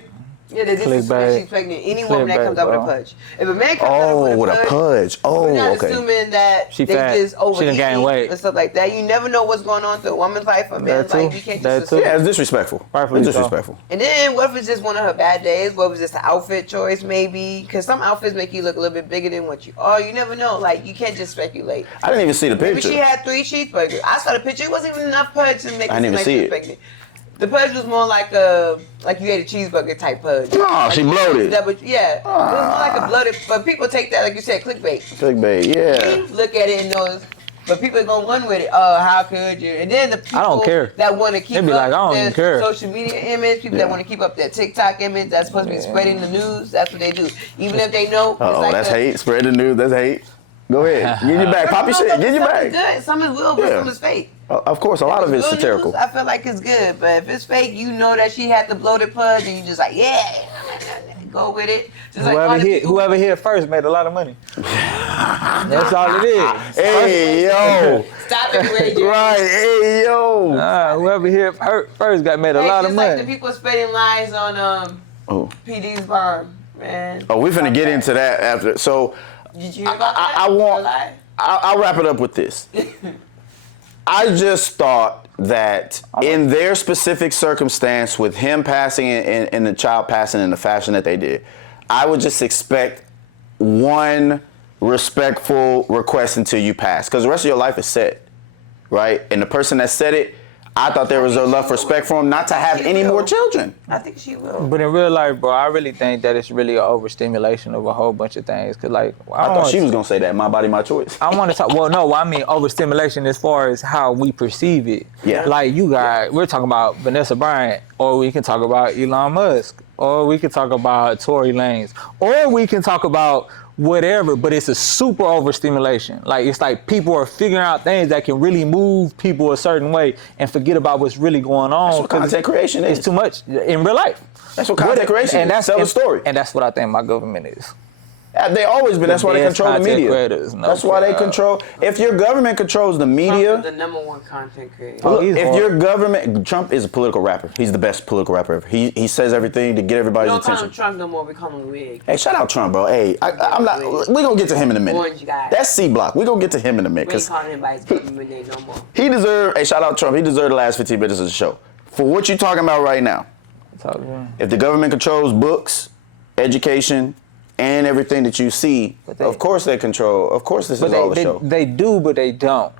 Yeah, they just assume that Clickbait. she's pregnant. Any woman that Clickbait, comes out with a bro. pudge. If a man comes out Oh, with a pudge. Oh, we're not okay. assuming that She they fat. just She done overeating gained weight. and stuff like that. You never know what's going on through a woman's life or a man's That life. too. You can't That just too. assume. Yeah, it's disrespectful. Rightfully It's so. disrespectful. And then what if it's just one of her bad days? What if it's just an outfit choice maybe? Because some outfits make you look a little bit bigger than what you are. You never know. Like, you can't just speculate. I didn't even see the Maybe picture. she had 3 cheeseburgers. I saw the picture. It wasn't even enough pudge to make I it didn't seem even like see she was it. pregnant. The pudge was more like you ate a cheeseburger type pudge. No, she bloated. Yeah, it was more like a bloated. But people take that, like you said, clickbait. Clickbait, yeah. Look at it and knows. But people are gonna run with it. Oh, how could you? And then the people I don't care. that want to keep They be up like, I don't their even care. social media image, people that want to keep up their TikTok image, that's supposed to be spreading the news. That's what they do. Even if they know, it's Oh, like that's hate. Spread the news. That's hate. Go ahead. Get your bag. Pop your shit. Get your Some bag. is good. Some is real, but Yeah. some is fake. Of course, a lot of it's Real satirical. news, I feel like it's good, but if it's fake, you know that she had the bloated plug, and you just like, yeah, go with it. Just like all Whoever the hit, people- whoever hit first made a lot of money. That's all it is. Hey, yo. Stop it, Ray J. Right. Hey, yo. Whoever hit first got made a Hey, lot of just like money. the people spreading lies on Oh. PD's bomb, man. Oh, we're finna get into that after. So, Did you hear about that? I want. The lie? I'll wrap it up with this. I just thought that in their specific circumstance, with him passing and the child passing in the fashion that they did, I would just expect one respectful request until you pass, because the rest of your life is set, right? And the person that said it, I thought there was enough respect for him not to have any more children. I think she will. But in real life, bro, I really think that it's really an overstimulation of a whole bunch of things. Cause like, I thought she was gonna say that. My body, my choice. I want to talk. Well, no, I mean overstimulation as far as how we perceive it. Yeah. Like you guys, we're talking about Vanessa Bryant, or we can talk about Elon Musk, or we can talk about Tory Lanez, or we can talk about whatever. But it's a super overstimulation. Like it's like people are figuring out things that can really move people a certain way and forget about what's really going on. That's what 'cause content creation is. It's too much in real life. That's what content creation and is. that's Tell the story. And that's what I think my government is. They always been. That's why they best control the content media. creators, no That's why they doubt. control. If your government controls the Trump media, is the number one content creator. Oh, look, he's if hard. your government, Trump is a political rapper. He's the best political rapper ever. He says everything to get We everybody's don't call attention. him Trump no more. We call him Wig. Hey, shout out Trump, bro. Hey, I'm not. We gonna get to him in a minute. Orange guy. That's C Block. We gonna get to him in a minute We ain't because calling him by his government name no more. he deserved. Hey, shout out Trump. He deserved the last 15 minutes of the show for what you talking about right now. Talk to me. If the government controls books, education, and everything that you see, But they- of course they control. Of course this But is all the show. they do, but they don't.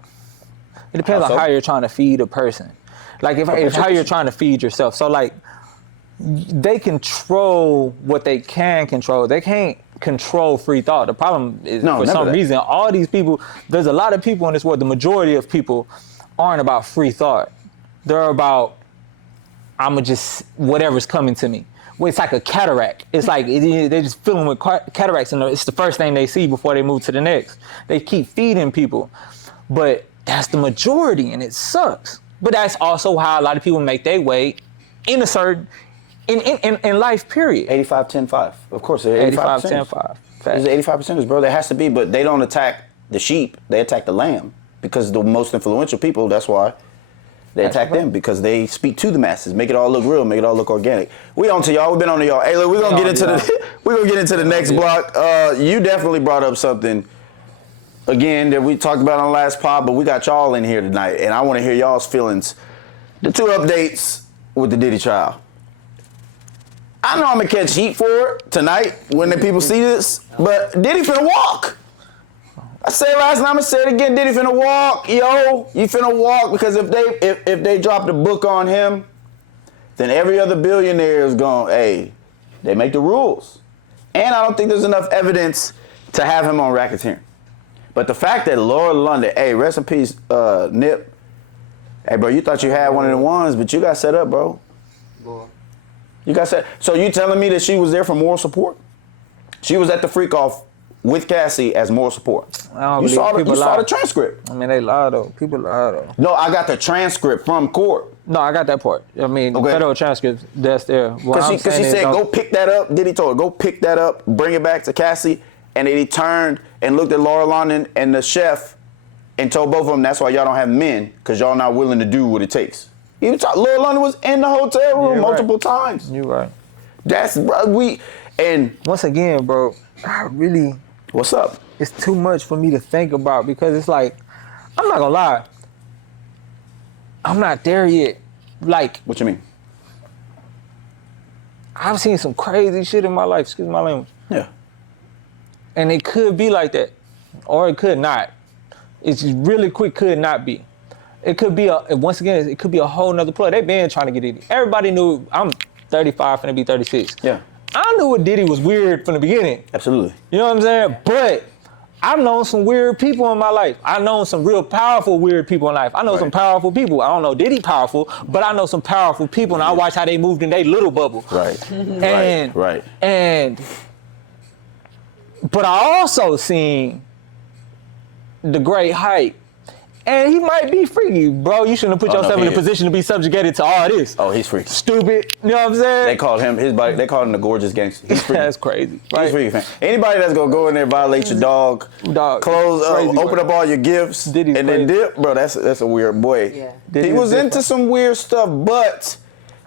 It depends How so? on how you're trying to feed a person. Like if how you're trying to feed yourself. So like they control what they can control. They can't control free thought. The problem is No, for never some that. reason all these people. There's a lot of people in this world. The majority of people aren't about free thought. They're about I'ma just whatever's coming to me. Well, it's like a cataract. It's like they're just filling with cataracts, and it's the first thing they see before they move to the next. They keep feeding people, but that's the majority, and it sucks. But that's also how a lot of people make their way in a certain in life. Period. 85, 10, 5. Of course, they're 85, 85%. 10, 5. There's 85%, bro. There has to be, but they don't attack the sheep. They attack the lamb because the most influential people. That's why they attack them, because they speak to the masses, make it all look real, make it all look organic. We on to y'all. We've been on to y'all. Hey, look, we're gonna get into the next block. You definitely brought up something again that we talked about on the last pod, but we got y'all in here tonight, and I want to hear y'all's feelings. The 2 updates with the Diddy trial. I know I'm gonna catch heat for it tonight when the people see this, but Diddy finna walk. I said it last night, I'm gonna say it again. Diddy finna walk, yo. You finna walk, because if they drop the book on him, then every other billionaire is going, hey, they make the rules. And I don't think there's enough evidence to have him on racketeering. But the fact that Laura London, hey, rest in peace, Nip. Hey, bro, you thought you had one of the ones, but you got set up, bro. Boy. You got set. So you telling me that she was there for moral support? She was at the freak off with Cassie as moral support. I don't You believe saw people the lie. transcript. I mean, they lie though. People lie though. No, I got the transcript from court. No, I got that part. I mean, Okay. the federal transcripts, that's there. What Because I'm she saying is, said, though, go pick that up. Diddy told her, go pick that up, bring it back to Cassie. And then he turned and looked at Laura London and the chef and told both of them, that's why y'all don't have men, because y'all not willing to do what it takes. Laura London was in the hotel room You're multiple right. times. You're right. That's, bro, and Once again, bro, I really, what's up? it's too much for me to think about, because it's like, I'm not gonna lie, I'm not there yet. Like, What you mean? I've seen some crazy shit in my life, excuse my language, Yeah. and it could be like that, or it could not. It's just really quick, could not be. It could be once again, it could be a whole nother play. They been trying to get it. Everybody knew, I'm 35, finna be 36. Yeah. I knew what Diddy was weird from the beginning. Absolutely. You know what I'm saying? But I've known some weird people in my life. I've known some real powerful weird people in life. I know some powerful people. I don't know Diddy powerful, but I know some powerful people, and I watch how they moved in their little bubble. Right. And, right. And, but I also seen the great hype. And he might be freaky, bro. You shouldn't have put yourself in a position to be subjugated to all this. Oh, he's freaky. Stupid. You know what I'm saying? They called him they called him the gorgeous gangster. He's freaky. That's crazy. Right? He's freaky, fan. Anybody that's gonna go in there, violate your dog, close, crazy, open bro. up all your gifts, Diddy's and then crazy. dip, bro. That's a weird boy. Yeah. He Diddy's was different. into some weird stuff, but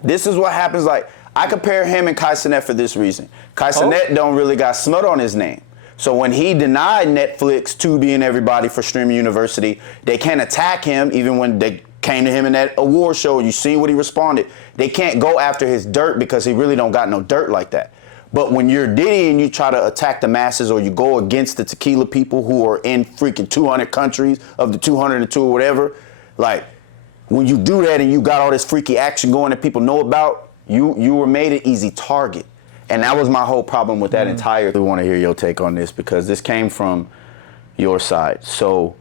this is what happens. Like I compare him and Kai Cenat for this reason. Kai Cenat don't really got smut on his name. So when he denied Netflix, Tubi, and everybody for Streaming University, they can't attack him even when they came to him in that award show. You see what he responded. They can't go after his dirt because he really don't got no dirt like that. But when you're Diddy and you try to attack the masses or you go against the tequila people who are in freaking 200 countries of the 202 or whatever, like when you do that and you got all this freaky action going that people know about, you were made an easy target. And that was my whole problem with that entire. We want to hear your take on this because this came from your side. So,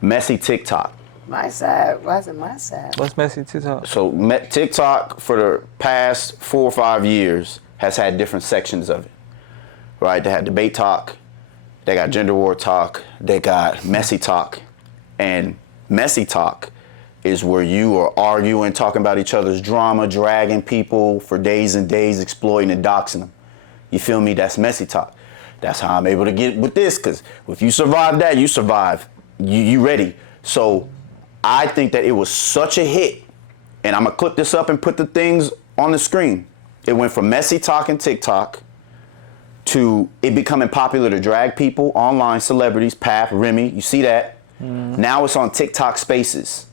messy TikTok. My side. Why is it my side? What's messy TikTok? So, TikTok for the past 4 or 5 years has had different sections of it. Right? They had debate talk, they got gender war talk, they got messy talk. And messy talk is where you are arguing, talking about each other's drama, dragging people for days and days, exploiting and doxing them. You feel me? That's messy talk. That's how I'm able to get with this, because if you survive that, you survive. You ready. So I think that it was such a hit, and I'm going to clip this up and put the things on the screen. It went from messy talk and TikTok to it becoming popular to drag people, online celebrities, Pap, Remy, you see that? Now it's on TikTok Spaces.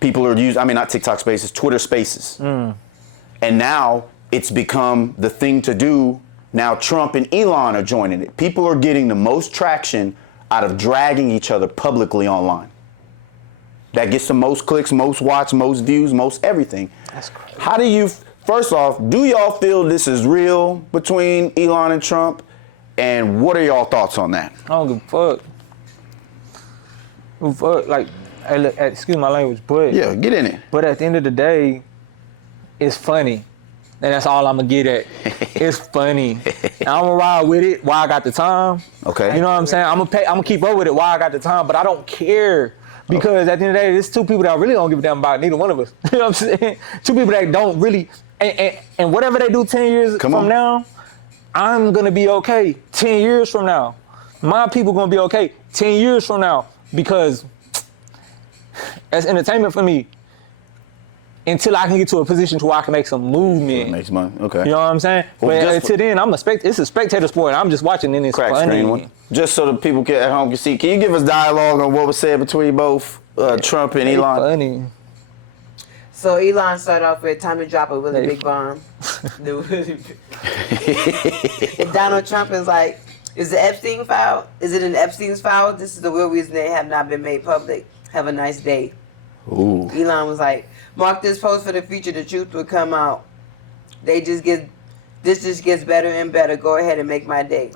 People are using, not TikTok Spaces, Twitter Spaces. And now it's become the thing to do. Now Trump and Elon are joining it. People are getting the most traction out of dragging each other publicly online. That gets the most clicks, most watch, most views, most everything. That's crazy. How do you, first off, do y'all feel this is real between Elon and Trump? And what are y'all thoughts on that? I don't give a fuck. Like, hey, look, excuse my language, but Yeah, get in it. But at the end of the day, it's funny. And that's all I'm gonna get at. It's funny. And I'm gonna ride with it while I got the time. Okay. You know what I'm saying? I'm gonna keep up with it while I got the time, but I don't care. Because at the end of the day, there's two people that really don't give a damn about neither one of us. You know what I'm saying? Two people that don't really, and whatever they do 10 years from now, I'm gonna be okay 10 years from now. My people gonna be okay 10 years from now. Because that's entertainment for me until I can get to a position to where I can make some movement. It makes money. Okay. You know what I'm saying? Well, But just until then, it's a spectator sport, and I'm just watching, and it's Crack funny. screen one. Just so the people at home can see. Can you give us dialogue on what was said between both Trump and It's Elon? funny. So Elon started off with time to drop a really Hey. big bomb. And Donald Trump is like, is the Epstein file? Is it an Epstein's file? This is the real reason they have not been made public. Have a nice day. Ooh. Elon was like, mark this post for the future. The truth will come out. This just gets better and better. Go ahead and make my day.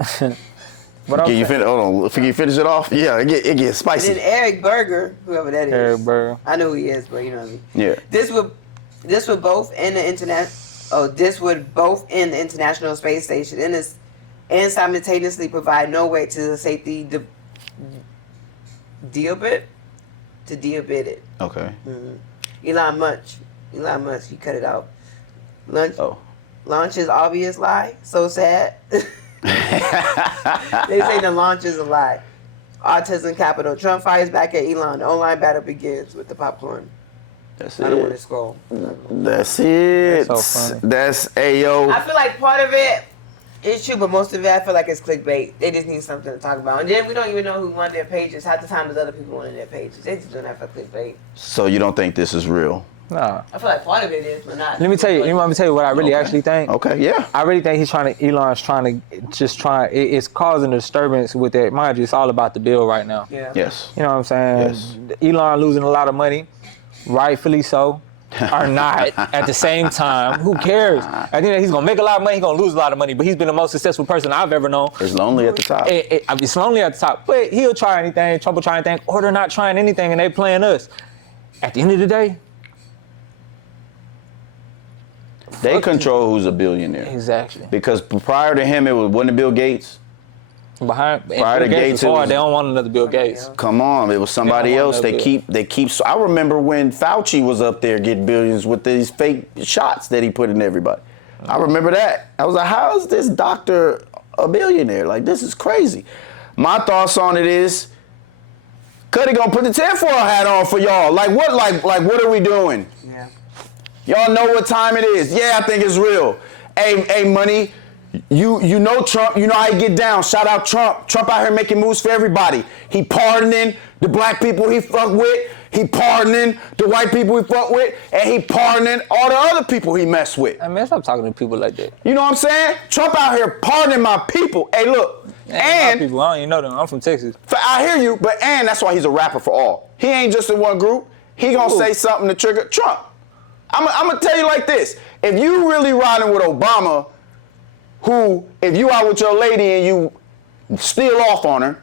But Can you finish? Hold on. Can you finish it off? Yeah, it gets And spicy. then Eric Berger, whoever that is. Eric Berger. I know who he is, but you know what I mean. Yeah. This would both end the internet. Oh, this would both end the International Space Station and simultaneously provide no way to the safety deobit it. Okay. Elon Musk, he cut it out. Oh. Launch is obvious lie. So sad. They say the launch is a lie. Autism capital. Trump fires back at Elon. The online battle begins with the popcorn. That's I don't want to it. scroll. That's it. That's so funny. That's Ayo. I feel like part of it is true, but most of it I feel like it's clickbait. They just need something to talk about. And then we don't even know who won their pages. Half the time there's other people winning their pages. They just doing that for clickbait. So you don't think this is real? Nah. I feel like part of it is, but not. Let me tell you what I really actually think. Okay, yeah. I really think Elon's trying to it's causing a disturbance with that. Mind you, it's all about the bill right now. Yeah. Yes. You know what I'm saying? Yes. Elon losing a lot of money, rightfully so, or not at the same time. Who cares? I think that he's gonna make a lot of money, he's gonna lose a lot of money, but he's been the most successful person I've ever known. It's lonely at the top. It's lonely at the top, but he'll try anything, Trump will try anything, or they're not trying anything and they playing us. At the end of the day, They control who's a billionaire. exactly. Because prior to him, wasn't it Bill Gates? Behind Prior to Bill Gates Gates, was it hard. was- They don't want another Bill Gates. Come on, it was somebody They don't want else. no They good. keep. I remember when Fauci was up there getting billions with these fake shots that he put in everybody. I remember that. I was like, how is this doctor a billionaire? Like, this is crazy. My thoughts on it is, Cuddy gonna put the tinfoil hat on for y'all. Like what? Like what are we doing? Yeah. Y'all know what time it is. Yeah, I think it's real. Hey, money. You know Trump. You know how he get down. Shout out Trump. Trump out here making moves for everybody. He pardoning the black people he fuck with. He pardoning the white people he fuck with, and he pardoning all the other people he mess with. I mean, stop talking to people like that. You know what I'm saying? Trump out here pardoning my people. Hey, look. And people, I don't even know them. I'm from Texas. I hear you, but that's why he's a rapper for all. He ain't just in one group. He gonna say something to trigger Trump. I'm gonna tell you like this. If you really riding with Obama, who, if you out with your lady and you steal off on her,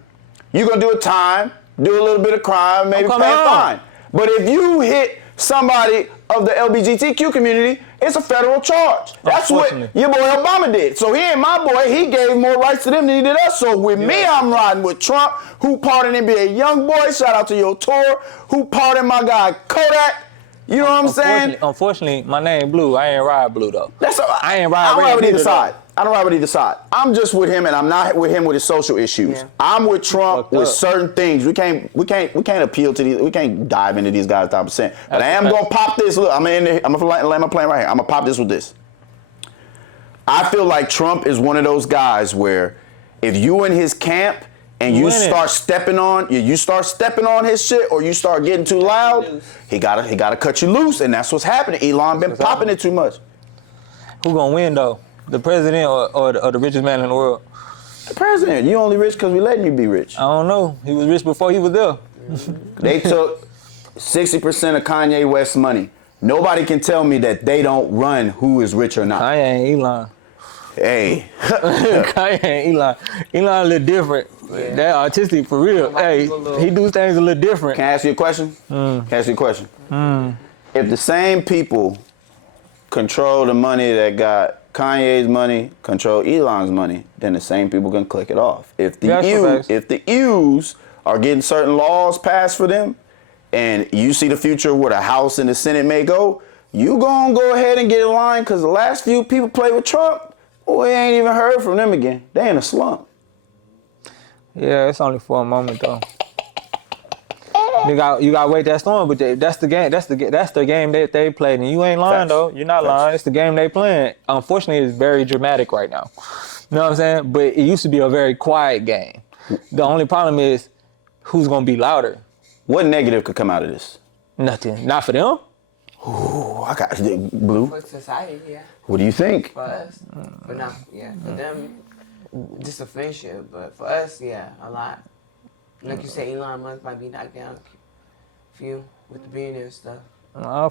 you gonna do a time, do a little bit of crime, maybe pay a fine. But if you hit somebody of the LGBTQ community, it's a federal charge. That's what your boy Obama did. So he ain't my boy. He gave more rights to them than he did us. So with me, I'm riding with Trump, who pardoned NBA young boy. Shout out to your tour. Who pardoned my guy Kodak. You know what I'm saying? Unfortunately, my name Blue. I ain't ride Blue though. That's I ain't ride I don't red ride with either neither, side. I don't ride with either side. I'm just with him, and I'm not with him with his social issues. Yeah. I'm with Trump Fucked with up. certain things. We can't appeal to these. We can't dive into these guys 100%. But I am gonna pop this. Look, I'm gonna land my plane right here. I'm gonna pop this with this. I feel like Trump is one of those guys where if you in his camp and you start stepping on his shit, or you start getting too loud, he gotta cut you loose, and that's what's happening. Elon been popping it too much. Who gonna win though? The president or the richest man in the world? The president, you only rich because we letting you be rich. I don't know. He was rich before he was there. They took 60% of Kanye West's money. Nobody can tell me that they don't run who is rich or not. Kanye ain't Elon. Hey, Kanye ain't Elon. Elon a little different. Yeah. That artistic for real. Hey, he do things a little different. can I ask you a question? Can I ask you a question? If the same people control the money that got Kanye's money, control Elon's money, then the same people can click it off. If the U's are getting certain laws passed for them, and you see the future where the House and the Senate may go, you gonna go ahead and get in line, because the last few people played with Trump, we ain't even heard from them again. They in a slump. Yeah, it's only for a moment though. You got to wait that storm, but that's the game. That's the game that they played, and you ain't lying though. You're not lying. It's the game they playing. Unfortunately, it's very dramatic right now. You know what I'm saying? But it used to be a very quiet game. The only problem is who's gonna be louder. What negative could come out of this? Nothing. Not for them. Oh, I got Blue. For society, yeah. What do you think? For us. But not, yeah. For them, just a friendship. But for us, yeah, a lot. Like you said, Elon Musk might be knocked down a few with the billionaire stuff.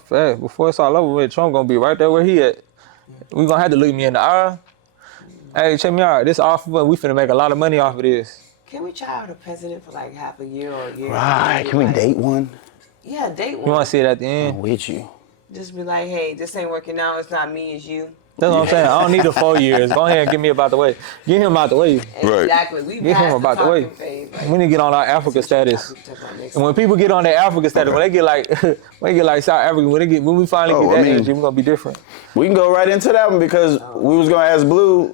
Fact. Before it's all over with, Trump gonna be right there where he at. We gonna have to look me in the eye. Hey, check me out. This off of us. We finna make a lot of money off of this. Can we try out a president for like half a year or a year? Right, can we date one? Yeah, date one. You wanna see it at the I'm end? with you. Just be like, hey, this ain't working out. It's not me, it's you. That's what I'm saying. I don't need the 4 years. Go ahead and get me about the way. Get him out the way. Right. Exactly. We Get him about the way. We need to get on our Africa status. And when people get on their Africa status, when they get like South Africa, when we finally get that energy, we're gonna be different. We can go right into that one, because we was gonna ask Blue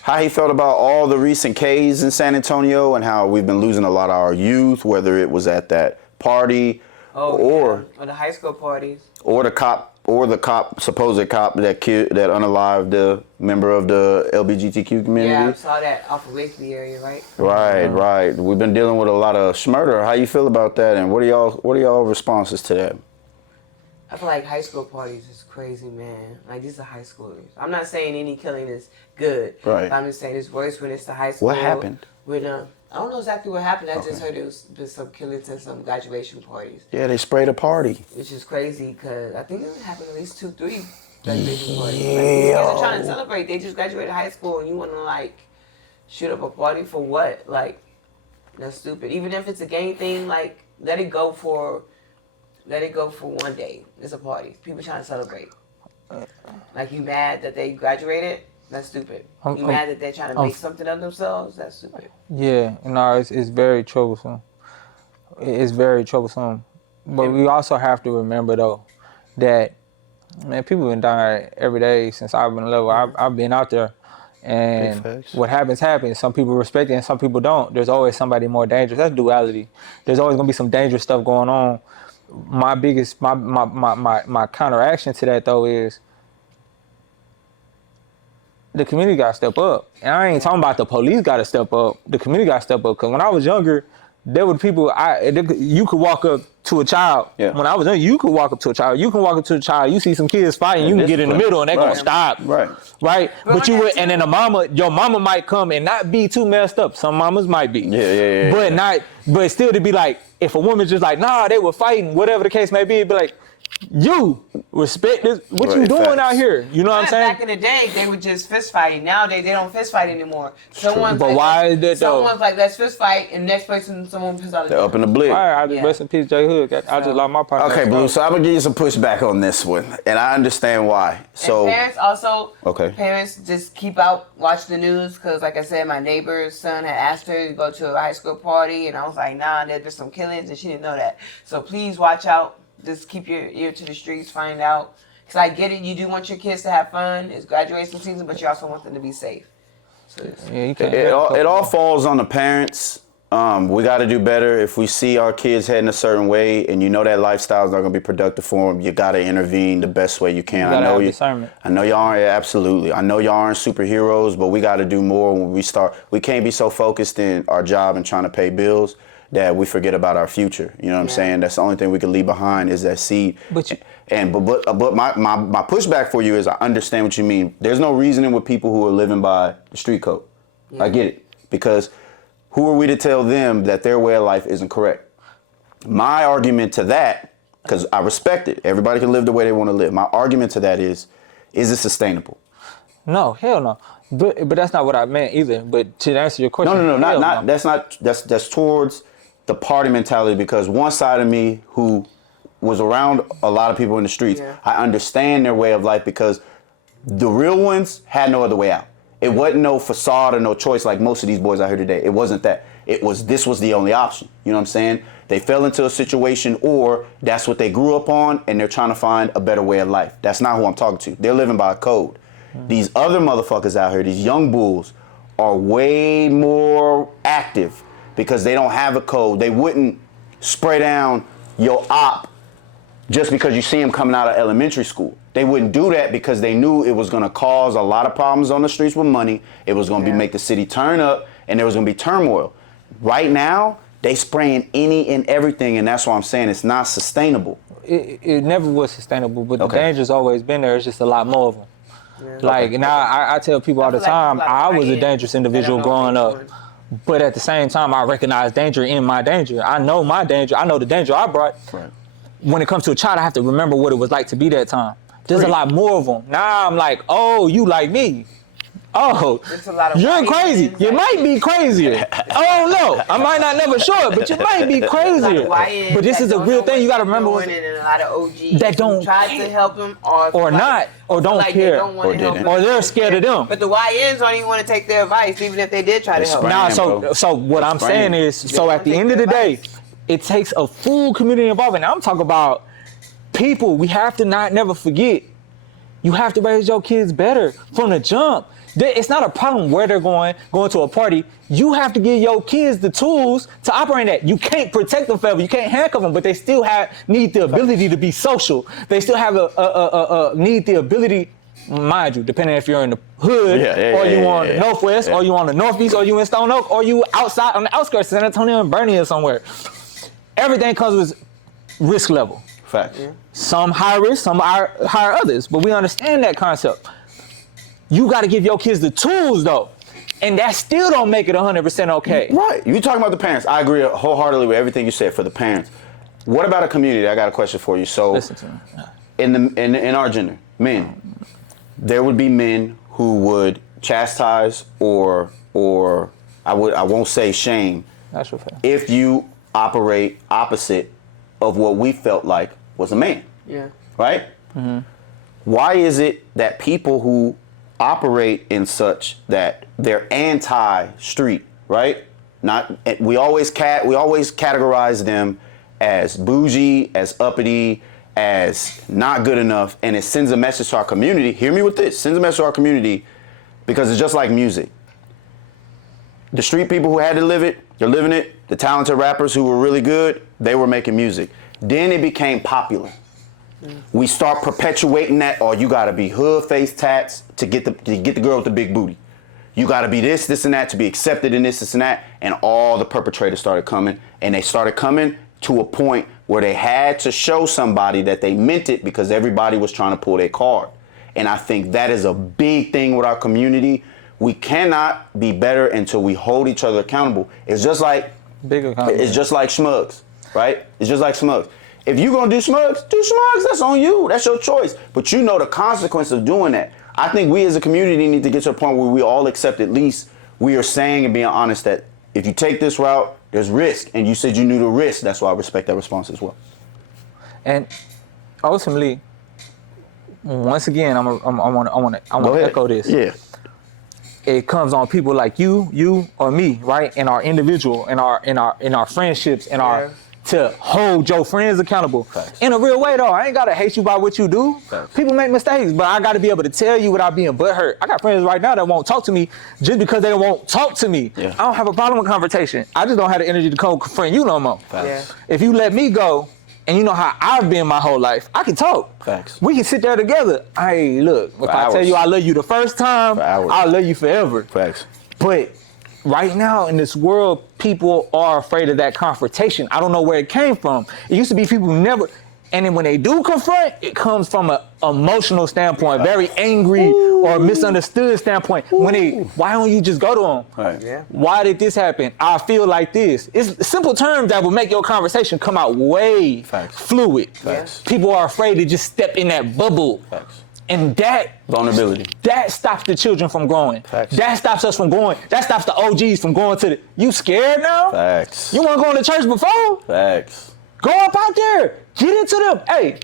how he felt about all the recent K's in San Antonio, and how we've been losing a lot of our youth, whether it was at that party or the high school parties. or the supposed cop that unalived the member of the LGBTQ community. Yeah, I saw that off of Wakely area, right? Right. We've been dealing with a lot of schmurder. How you feel about that, and what are y'all responses to that? I feel like high school parties is crazy, man. Like, these are high schoolers. I'm not saying any killing is good. Right. But I'm just saying it's worse when it's the high school. What happened? With I don't know exactly what happened. I just heard it was some killings at some graduation parties. Yeah, they sprayed a party. Which is crazy, because I think it happened at least 2, 3 graduation parties. Like, these kids are trying to celebrate. They just graduated high school, and you want to, like, shoot up a party for what? Like, that's stupid. Even if it's a gang thing, like, let it go for one day. It's a party. People trying to celebrate. Like, you mad that they graduated? That's stupid. I'm- You mad that they're trying to I'm- make something of themselves? That's stupid. Yeah, no, it's very troublesome. It's very troublesome. But we also have to remember though that man, people been dying every day since I've been level. I've been out there, and Big facts. what happens. Some people respect it, and some people don't. There's always somebody more dangerous. That's duality. There's always gonna be some dangerous stuff going on. My counteraction to that though is the community got to step up. And I ain't talking about the police got to step up. The community got to step up. Because when I was younger, there were people, you could walk up to a child. Yeah. When I was younger, you could walk up to a child. You can walk up to a child. You see some kids fighting, you can get in the middle and they're going to stop. Right. Right? But you on would, that and then your mama might come and not be too messed up. Some mamas might be. Yeah. But still to be like, if a woman's just like, nah, they were fighting, whatever the case may be, it'd be like, you respect this. What you Right, doing facts. out here? You know what I'm saying? Back in the day, they would just fist fighting. Nowadays, they don't fist fight anymore. But why is that though? Someone's like, let's fist fight, and the next person, someone pisses out. They're up in the blick. All right, I just Yeah. rest in peace, J Hood. I just lost my partner. Okay, Blue. So I'm gonna give you some pushback on this one, and I understand why. So And parents also, Okay. parents just keep out, watch the news, because like I said, my neighbor's son had asked her to go to a high school party, and I was like, nah, there's some killings, and she didn't know that. So please watch out. Just keep your ear to the streets, find out. Because I get it, you do want your kids to have fun. It's graduation season, but you also want them to be safe. So Yeah, you can't. it all falls on the parents. We got to do better. If we see our kids heading a certain way, and you know that lifestyle is not going to be productive for them, you got to intervene the best way you can. You gotta I know have discernment. I know y'all aren't absolutely. I know y'all aren't superheroes, but we got to do more when we start. We can't be so focused in our job and trying to pay bills that we forget about our future. You know what I'm saying? That's the only thing we can leave behind is that seed. But my pushback for you is I understand what you mean. There's no reasoning with people who are living by the street code. I get it. Because who are we to tell them that their way of life isn't correct? My argument to that, because I respect it, everybody can live the way they want to live. My argument to that is it sustainable? No, hell no. But that's not what I meant either. But to answer your question, No, hell not no. that's towards the party mentality, because one side of me who was around a lot of people in the streets, Yeah. I understand their way of life because the real ones had no other way out. It wasn't no facade or no choice like most of these boys out here today. It wasn't that. This was the only option. You know what I'm saying? They fell into a situation, or that's what they grew up on and they're trying to find a better way of life. That's not who I'm talking to. They're living by a code. These other motherfuckers out here, these young bulls, are way more active because they don't have a code. They wouldn't spray down your op just because you see them coming out of elementary school. They wouldn't do that because they knew it was going to cause a lot of problems on the streets with money. It was going to make the city turn up, and there was going to be turmoil. Right now, they spraying any and everything, and that's why I'm saying it's not sustainable. It never was sustainable, but Okay. the danger's always been there. It's just a lot more of them. Like, now I tell people all the time, I was a dangerous individual growing up. But at the same time, I recognize danger in my danger. I know my danger. I know the danger I brought. Right. When it comes to a child, I have to remember what it was like to be that time. There's a lot more of them. Now I'm like, oh, you like me. Oh, There's a lot of you're white crazy. men, You like- might be crazier. I don't know. I might not never show it, but you might be crazier. But this is a real thing. You got to remember what's what's and a lot of OGs that don't try to help them or not, or don't like care, they don't wanna or help didn't. them. or they're scared of them. But the YNs don't even want to take their advice, even if they did try to It's help. spraying. Now, Man, bro. so what I'm saying spraying. is, so at the end of the day, it takes a full community involvement. Now I'm talking about people. We have to not never forget. You have to raise your kids better from the jump. It's not a problem where they're going to a party. You have to give your kids the tools to operate that. You can't protect them forever. You can't handcuff them, but they still need the ability to be social. They still have need the ability, mind you, depending if you're in the hood, or you on the Northwest, or you on the Northeast, or you in Stone Oak, or you outside on the outskirts of San Antonio and Bernie or somewhere. Everything comes with risk level. Facts. Some high risk, some higher others, but we understand that concept. You got to give your kids the tools though, and that still don't make it 100% okay. Right. You talking about the parents. I agree wholeheartedly with everything you said for the parents. What about a community? I got a question for you. So Listen to me. in our gender, men, there would be men who would chastise or I won't say shame That's your fact. if you operate opposite of what we felt like was a man. Yeah. Right? Mm-hmm. Why is it that people who operate in such that they're anti-street, right? We always categorize them as bougie, as uppity, as not good enough, and it sends a message to our community. Hear me with this. Sends a message to our community because it's just like music. The street people who had to live it, they're living it. The talented rappers who were really good, they were making music. Then it became popular. We start perpetuating that. Oh, you gotta be hood face tats to get the girl with the big booty. You gotta be this, and that to be accepted in this, and that. And all the perpetrators started coming, and they started coming to a point where they had to show somebody that they meant it because everybody was trying to pull their card. And I think that is a big thing with our community. We cannot be better until we hold each other accountable. It's just like Schmugs, right? It's just like Schmugs. If you're gonna do Schmugs, that's on you. That's your choice. But you know the consequence of doing that. I think we as a community need to get to a point where we all accept at least we are saying and being honest that if you take this route, there's risk. And you said you knew the risk. That's why I respect that response as well. And ultimately, once again, I want to echo this. Yeah. It comes on people like you or me, right? In our individual, in our friendships, to hold your friends accountable. Facts. In a real way though. I ain't gotta hate you by what you do. Facts. People make mistakes, but I gotta be able to tell you without being butthurt. I got friends right now that won't talk to me just because they won't talk to me. Yeah. I don't have a problem with conversation. I just don't have the energy to confront you no more. Facts. If you let me go, and you know how I've been my whole life, I can talk. Facts. We can sit there together. Hey, look, if I tell you I love you the first time, I'll love you forever. Facts. But right now in this world, people are afraid of that confrontation. I don't know where it came from. It used to be people who never, and then when they do confront, it comes from an emotional standpoint, very angry or misunderstood standpoint. Why don't you just go to them? Right. Yeah. Why did this happen? I feel like this. It's simple terms that will make your conversation come out way fluid. Facts. People are afraid to just step in that bubble. Facts. And that vulnerability. That stops the children from growing. Facts. That stops us from going. That stops the OGs from going to the. You scared now? Facts. You weren't going to church before? Facts. Go up out there. Get into them. Hey,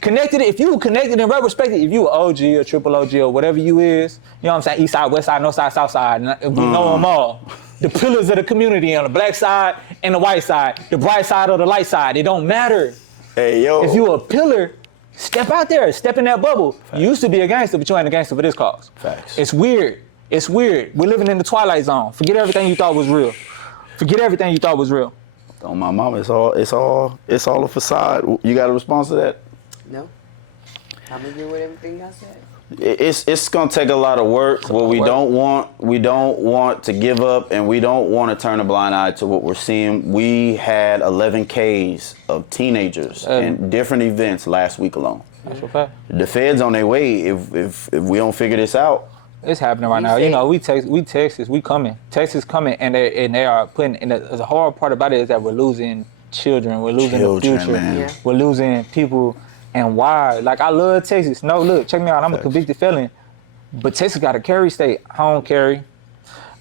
connected. If you were connected and respected, if you were OG or triple OG or whatever you is, you know what I'm saying? East side, west side, north side, south side. We know them all. The pillars of the community on the black side and the white side, the bright side or the light side. It don't matter. Hey, yo. If you a pillar, step out there, step in that bubble. Facts. You used to be a gangster, but you ain't a gangster for this cause. Facts. It's weird. It's weird. We're living in the twilight zone. Forget everything you thought was real. Forget everything you thought was real. On my mama, it's all a facade. You got a response to that? No. I'm agree with everything y'all said. It's gonna take a lot of work. What we don't want to give up, and we don't want to turn a blind eye to what we're seeing. We had 11 Ks of teenagers in different events last week alone. That's a fact. The feds on their way. If we don't figure this out, it's happening right now. You know, we Texas, we coming. Texas coming, and they are putting. And the hard part about it is that we're losing children. We're losing the future. Man. Yeah. We're losing people. And why? Like, I love Texas. No, look, check me out. I'm a convicted felon. But Texas got a carry state. I don't carry.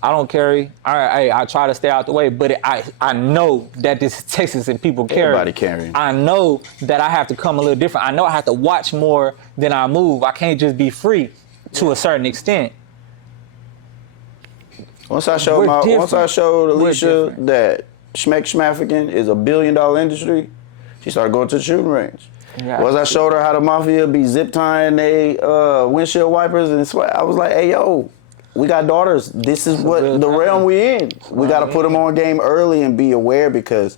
I try to stay out the way. But I know that this is Texas and people carry. Everybody carrying. I know that I have to come a little different. I know I have to watch more than I move. I can't just be free to a certain extent. Once I showed Alicia that Schmaffican is $1 billion industry, she started going to the shooting range. Yeah. Once I showed her how the mafia be zip tying they windshield wipers and sweat, I was like, hey, yo, we got daughters. This is what the realm we in. We got to put them on game early and be aware because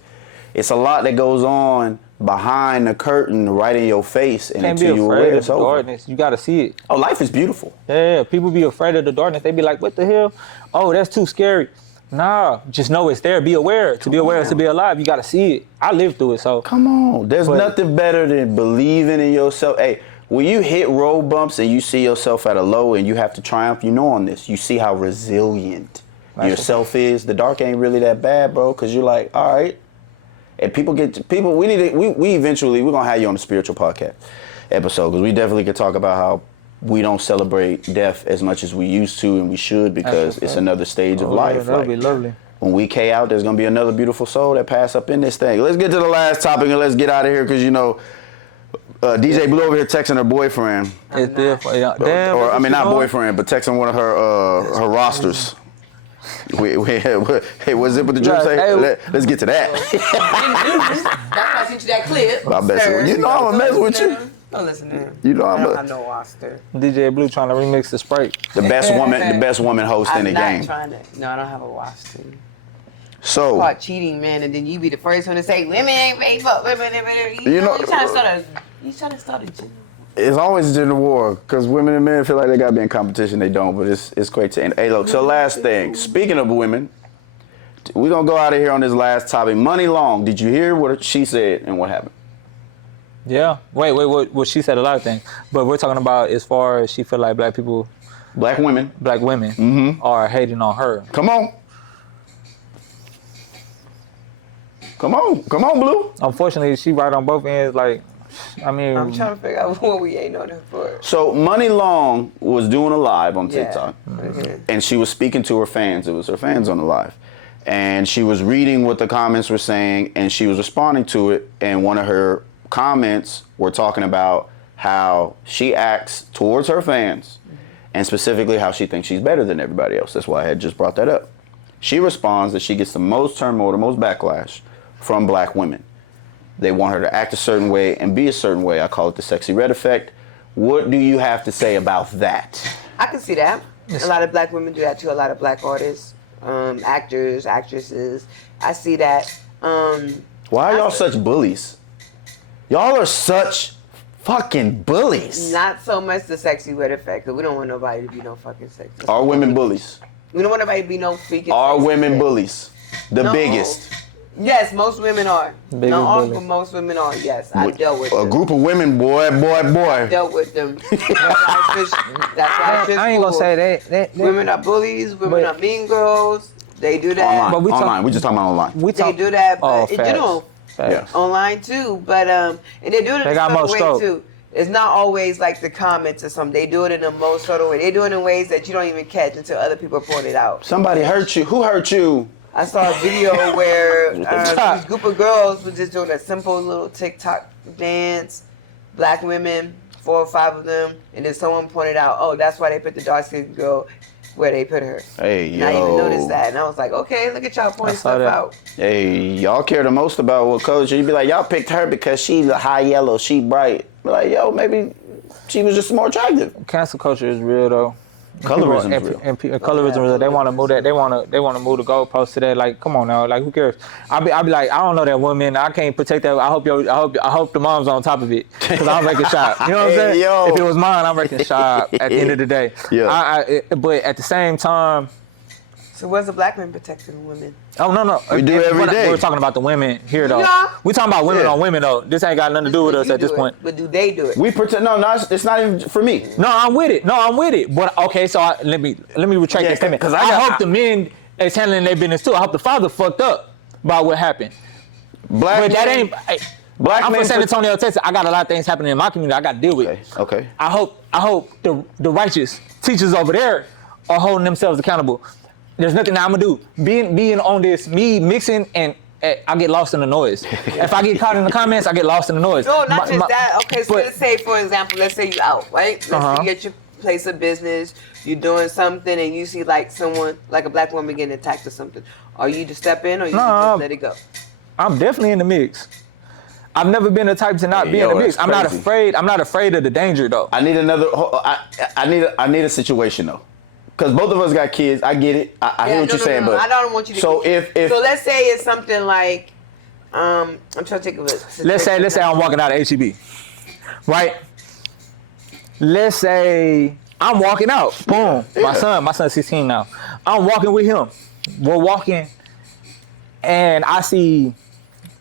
it's a lot that goes on behind the curtain right in your face. And Can't be until you afraid aware, of it's the over. darkness. You got to see it. Oh, life is beautiful. Yeah, people be afraid of the darkness. They be like, what the hell? Oh, that's too scary. Nah, just know it's there. Be aware. To be aware is to be alive. You got to see it. I lived through it, so. Come on. There's nothing better than believing in yourself. Hey, when you hit road bumps and you see yourself at a low and you have to triumph, you know on this. You see how resilient yourself is. The dark ain't really that bad, bro, because you're like, all right. And we eventually, we're going to have you on the spiritual podcast episode because we definitely could talk about how we don't celebrate death as much as we used to and we should because it's another stage of life. That would be lovely. When we K out, there's going to be another beautiful soul that pass up in this thing. Let's get to the last topic and let's get out of here because, you know, DJ Blue over here texting her boyfriend. It's different. Yeah. Damn. Or I mean, not boy. boyfriend, but texting one of her rosters. Hey, what's up with the drip? Hey, Let's get to that. That's why I sent you that clip. I bet you. You know I'm gonna mess with you. Don't listen to him. You know I don't I'm have no roster. DJ Blue trying to remix the Sprite. the best woman host in the game. Trying to. No, I don't have a roster. So Caught cheating, man, and then you be the first one to say women ain't faithful. Women, You know- you trying to start a gender. it's always a gender war because women and men feel like they gotta be in competition. They don't, but it's great to end. Hey, look. So last thing. Speaking of women, we're gonna go out of here on this last topic. Money Long. Did you hear what she said and what happened? Yeah. Wait. What she said a lot of things, but we're talking about as far as she feel like black women are hating on her. Come on. Come on, Blue. Unfortunately, she right on both ends. Like, I mean, I'm trying to figure out what we ain't on her for. So Money Long was doing a live on Yeah. TikTok, Mhm. and she was speaking to her fans. It was her fans on the live, and she was reading what the comments were saying, and she was responding to it. And one of her comments were talking about how she acts towards her fans, and specifically how she thinks she's better than everybody else. That's why I had just brought that up. She responds that she gets the most turmoil, the most backlash from black women. They want her to act a certain way and be a certain way. I call it the sexy red effect. What do you have to say about that? I can see that. A lot of black women do that too. A lot of black artists, actors, actresses. I see that. Why are y'all such bullies? Y'all are such fucking bullies. Not so much the sexy red effect, because we don't want nobody to be no fucking sexy. Are women bullies? We don't want nobody to be no freaking. Are sexy women red. bullies? The No. biggest. Yes, most women are. Biggest Not all, bully. but most women are. Yes, I dealt with a them. group of women, boy. Dealt with them. That's why I fish I ain't gonna schools. say that. Women are bullies. Women But- are mean girls. They do that. Online. But we talk- online. We just talking about online. We They talk, do that, but Oh, in facts. general, Facts. Yeah. online too. But and they do it in They a got subtle more way scope. too. It's not always like the comments or something. They do it in a most subtle way. They do it in ways that you don't even catch until other people point it out. Somebody hurt you. Who hurt you? I saw a video where this group of girls were just doing a simple little TikTok dance. Black women, 4 or 5 of them, and then someone pointed out, oh, that's why they put the dark-skinned girl where they put her. Hey, And I didn't even notice yo. that, and I was like, okay, look at y'all pointing I saw stuff that. out. Hey, y'all care the most about what color. You'd be like, y'all picked her because she's a high yellow, she bright. Be like, yo, maybe she was just more attractive. Cancel culture is real though. Colorism is People- real. and colorism is real. They want to move that. They want to move the goalpost to that. Like, come on now. Like, who cares? I be like, I don't know that woman. I can't protect that. I hope the mom's on top of it because I'm breaking shop. You know what I'm Hey, saying? yo. If it was mine, I'm breaking shop at the end of the day. Yeah. But at the same time, So where's the black men protecting women? oh no. We do it every day. We're talking about the women here though. Yeah. We talking about women Yeah. on women though. This ain't got nothing to do with us You at this do it, point. But do they do it? We pretend. No, it's not even for me. No, I'm with it. But okay, so let me retract Yeah, that statement. 'cause I hope the men is handling their business too. I hope the father fucked up by what happened. Black But that men- ain't. Black I'm men from San put- Antonio, Texas. I got a lot of things happening in my community I got to deal with. Okay. I hope the righteous teachers over there are holding themselves accountable. There's nothing that I'm gonna do. Being on this, me mixing and I get lost in the noise. If I get caught in the comments, I get lost in the noise. No, not just that. Okay, so but- let's say, for example, let's say you out, right? Let's say you at your place of business, you're doing something, and you see like someone, like a black woman getting attacked or something. Are you to step in, or you just let it go? I'm definitely in the mix. I've never been the type to not be in the mix. that's I'm not crazy. afraid. I'm not afraid of the danger though. I need another. I need a situation though, because both of us got kids. I get it. I hear what you're saying, but I don't want you to. So if so let's say it's something like, I'm trying to think of it. Let's say I'm walking out of HEB, right? Let's say I'm walking out. Boom. My son's 16 now. I'm walking with him. We're walking, and I see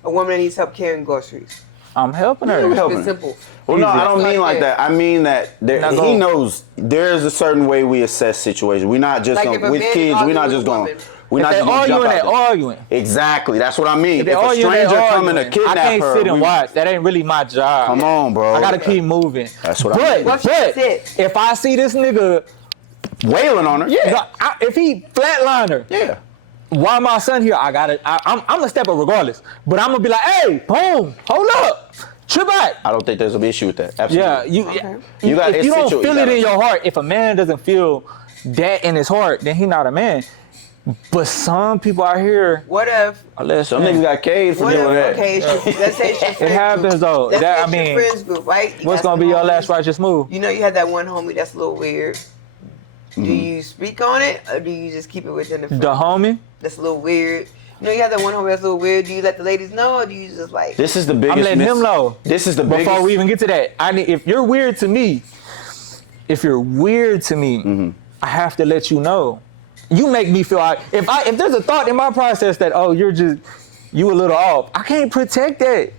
a woman that needs help carrying groceries. I'm helping her. Yeah, we helping It's her. simple. Well, no, I don't Easy. mean like that. I mean that Now he go. knows there's a certain way we assess situations. We're not just Like gonna, if a with man kids. We're arguing not with just a going. woman. We're If not they just gonna jump arguing, they out there. arguing. Exactly. That's what I mean. If If they a arguing, they stranger coming to arguing. kidnap I can't her, sit and we- watch. That ain't really my job. Come on, bro. I gotta keep moving. That's what I but, mean. What's But it? if I see this nigga, wailing on her. Yeah. if he flatline her, Yeah. why my son here? I'm gonna step up regardless. But I'm gonna be like, hey, boom, hold up. trip out. I don't think there's an issue with that. Absolutely. Yeah, You got- if it's you don't situ- feel you it gotta- in your heart, if a man doesn't feel that in his heart, then he's not a man. But some people out here What if? are less. Some niggas got caged for What doing if? that. Okay, let's say it's your friend happens, group. though. Let's That- say I it's your mean, friends group, right? You What's got gonna some be your homies. last righteous move? You know, you had that one homie that's a little weird. Do Mm-hmm. you speak on it, or do you just keep it within the friend? The homie. That's a little weird. You know, you have that one homie that's a little weird. Do you let the ladies know, or do you just like? This is the biggest. I'm letting him know. This is the Before biggest. we even get to that, I need, if you're weird to me, I have to let you know. You make me feel if there's a thought in my process that you a little off, I can't protect that.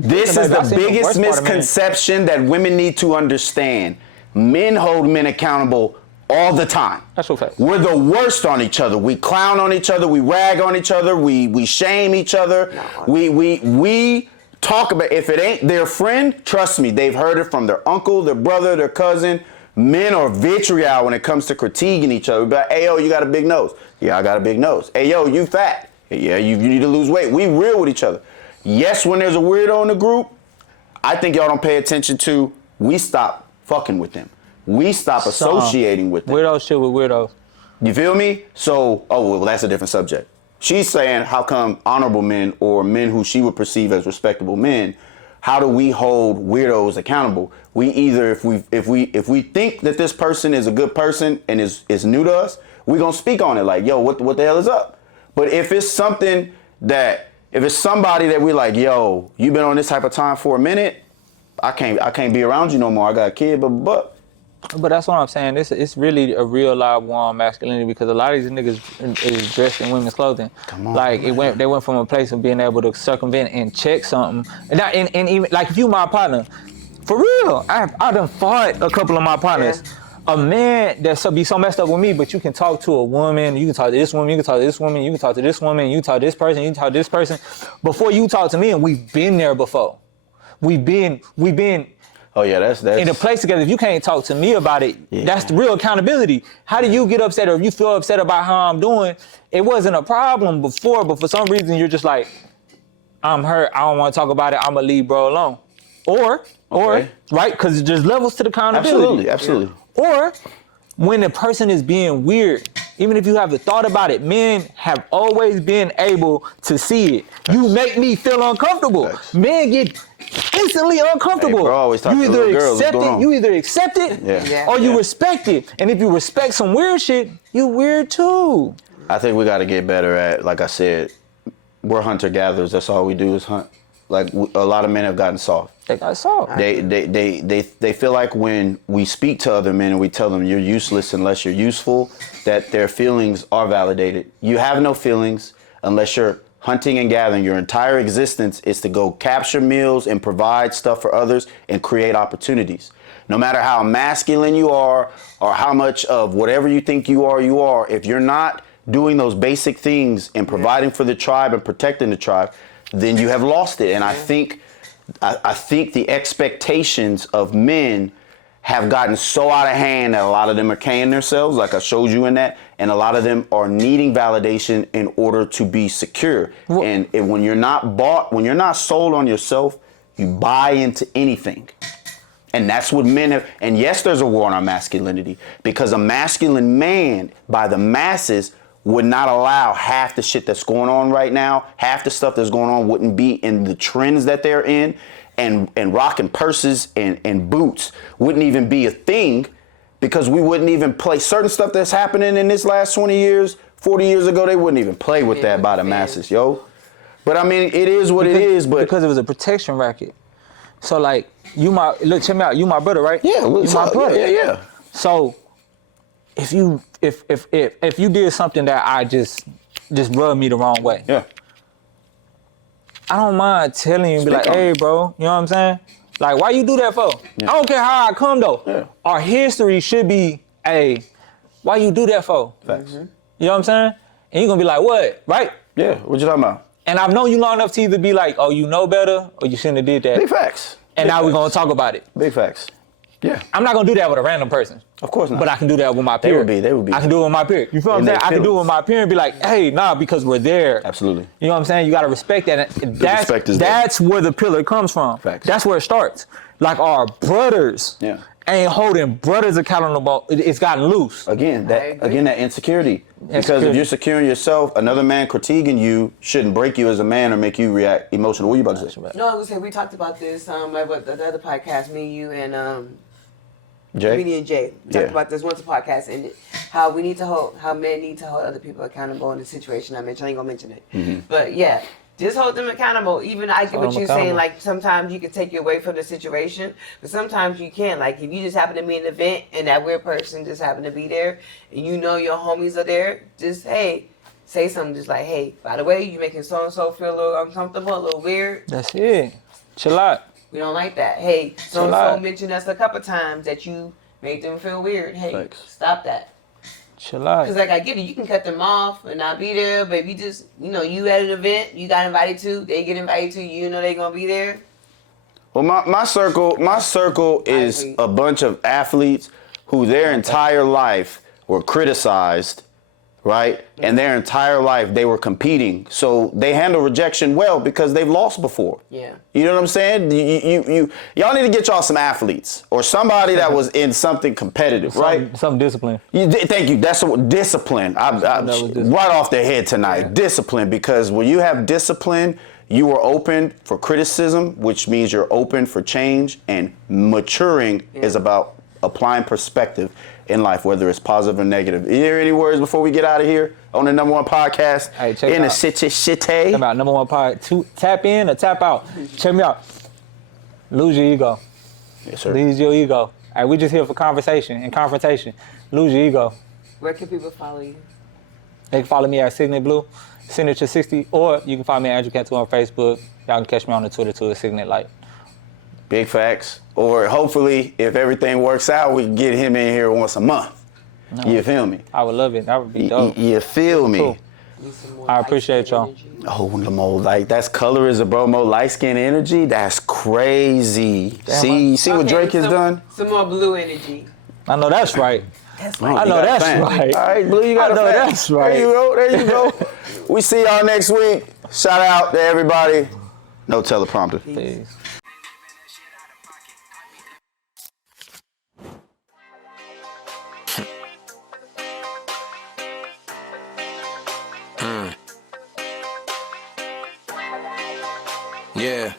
This is the biggest misconception that women need to understand. Men hold men accountable all the time. That's a fact. We're the worst on each other. We clown on each other. We rag on each other. We shame each other. We talk about, if it ain't their friend, trust me, they've heard it from their uncle, their brother, their cousin. Men are vitriol when it comes to critiquing each other. But hey, yo, you got a big nose. Yeah, I got a big nose. Hey, yo, you fat. Yeah, you need to lose weight. We real with each other. Yes, when there's a weirdo in the group, I think y'all don't pay attention to, we stop fucking with them. We stop associating with them. Weirdo shit with weirdos. You feel me? So, well, that's a different subject. She's saying, how come honorable men or men who she would perceive as respectable men, how do we hold weirdos accountable? We either, if we think that this person is a good person and is new to us, we gonna speak on it like, yo, what the hell is up? But if it's somebody that we like, yo, you been on this type of time for a minute, I can't be around you no more. I got a kid, but that's what I'm saying. It's really a real live war on masculinity because a lot of these niggas is dressed in women's clothing. Come on, like they went from a place of being able to circumvent and check something. And even like if you my partner, for real, I done fought a couple of my partners. Yeah. A man that be so messed up with me, but you can talk to a woman, you can talk to this woman, you can talk to this woman, you can talk to this woman, you can talk to this person, you can talk to this person. Before you talk to me, and we've been there before. We've been oh yeah, that's in a place together. If you can't talk to me about it, that's the real accountability. How do you get upset, or if you feel upset about how I'm doing? It wasn't a problem before, but for some reason you're just like, I'm hurt, I don't want to talk about it, I'm gonna leave bro alone. Or right? Because there's levels to the accountability. Absolutely. Or when the person is being weird, even if you have the thought about it, men have always been able to see it. You make me feel uncomfortable. Facts. Men get instantly uncomfortable. Hey, bro, always talk to little girls, what's going on? You either accept it Yeah. or you respect it. And if you respect some weird shit, you weird too. I think we got to get better at, like I said, we're hunter-gatherers. That's all we do is hunt. Like a lot of men have gotten soft. They got soft. They feel like when we speak to other men and we tell them you're useless unless you're useful, that their feelings are validated. You have no feelings unless you're hunting and gathering. Your entire existence is to go capture meals and provide stuff for others and create opportunities. No matter how masculine you are or how much of whatever you think you are, if you're not doing those basic things and providing for the tribe and protecting the tribe, then you have lost it. And I think the expectations of men have gotten so out of hand that a lot of them are carrying themselves, like I showed you in that, and a lot of them are needing validation in order to be secure. Well, and when you're not sold on yourself, you buy into anything. And that's what men have. And yes, there's a war on our masculinity, because a masculine man by the masses would not allow half the shit that's going on right now. Half the stuff that's going on wouldn't be in the trends that they're in, and rocking purses and boots wouldn't even be a thing, because we wouldn't even play certain stuff that's happening in this last 20 years, 40 years ago. They wouldn't even play with that by the masses, yo. But I mean, it is what it is. But because it was a protection racket. So like, check me out. You my brother, right? Yeah, you my brother. Yeah. So if you did something that I just rubbed me the wrong way, Yeah. I don't mind telling you and be Speak like, on hey, it. bro, you know what I'm saying? Like, why you do that for? Yeah. I don't care how I come though. Yeah. Our history should be, hey, why you do that for? Facts. You know what I'm saying? And you're gonna be like, what? Right? Yeah. What you talking about? And I've known you long enough to either be like, oh, you know better, or you shouldn't have did that. Big facts. And Big now we're facts. gonna talk about it. Big facts. Yeah. I'm not gonna do that with a random person. Of course not. But I can do that with my peer. They would be. I can do it with my peer. You feel what I'm In saying? their I can do it feelings. with my peer and be like, hey, nah, because we're there. Absolutely. You know what I'm saying? You gotta respect that. And respect is there. that's where the pillar comes from. Facts. That's where it starts. Like our brothers ain't holding brothers accountable. It's gotten loose. Again, agree. that insecurity. Because Insecurity. if you're securing yourself, another man critiquing you shouldn't break you as a man or make you react emotional. What are you about to say? No, I was saying we talked about this like what the other podcast, me, you, and Jay? Comedian Jay. We talked about this once the podcast ended. How men need to hold other people accountable in the situation I mentioned. I ain't gonna mention it, but yeah, just hold them accountable. Even I get Hold what them you're saying. accountable. Like sometimes you can take you away from the situation, but sometimes you can't. Like if you just happen to be in an event and that weird person just happened to be there, and you know your homies are there, just hey. Say something just like, hey, by the way, you making so and so feel a little uncomfortable, a little weird. That's it. Chill out. We don't like that. Hey, so and Chill so out. mentioned us a couple times that you made them feel weird. Hey, Thanks. stop that. Chill out. Because like I get it, you can cut them off and not be there, but if you just, you at an event, you got invited to, they get invited to, you know they gonna be there. Well, my circle is agree. a bunch of athletes who their entire life were criticized, right? And their entire life they were competing. So they handle rejection well because they've lost before. Yeah. You know what I'm saying? Y'all need to get y'all some athletes or somebody that was in something competitive, right? Some discipline. Thank you. That's discipline. discipline. Right off the head tonight. Yeah. Discipline, because when you have discipline, you are open for criticism, which means you're open for change, and maturing is about applying perspective in life, whether it's positive or negative. Is there any words before we get out of here on the number one podcast Hey, check in it the out. city? Talking about number one pod. Tap in or tap out. Check me out. Lose your ego. Yes, sir. Lose your ego. All right, we just here for conversation and confrontation. Lose your ego. Where can people follow you? They can follow me at Signet Blue, Signature 60, or you can find me at Andrew Cantu on Facebook. Y'all can catch me on the Twitter too at Signet Light. Big facts. Or hopefully, if everything works out, we can get him in here once a month. You feel me? I would love it. That would be dope. You feel me? Cool. Need some more I appreciate light-skinned y'all. energy? Oh, the more like that's colorism, bro. More light skin energy. That's crazy. See what Okay, Drake has done? Some more blue energy. I know that's right. Oh, I you know got a that's fan. right. All right, Blue, you got I a know fan. that's right. There you go. There you go. We see y'all next week. Shout out to everybody. No teleprompter. Peace. Yeah.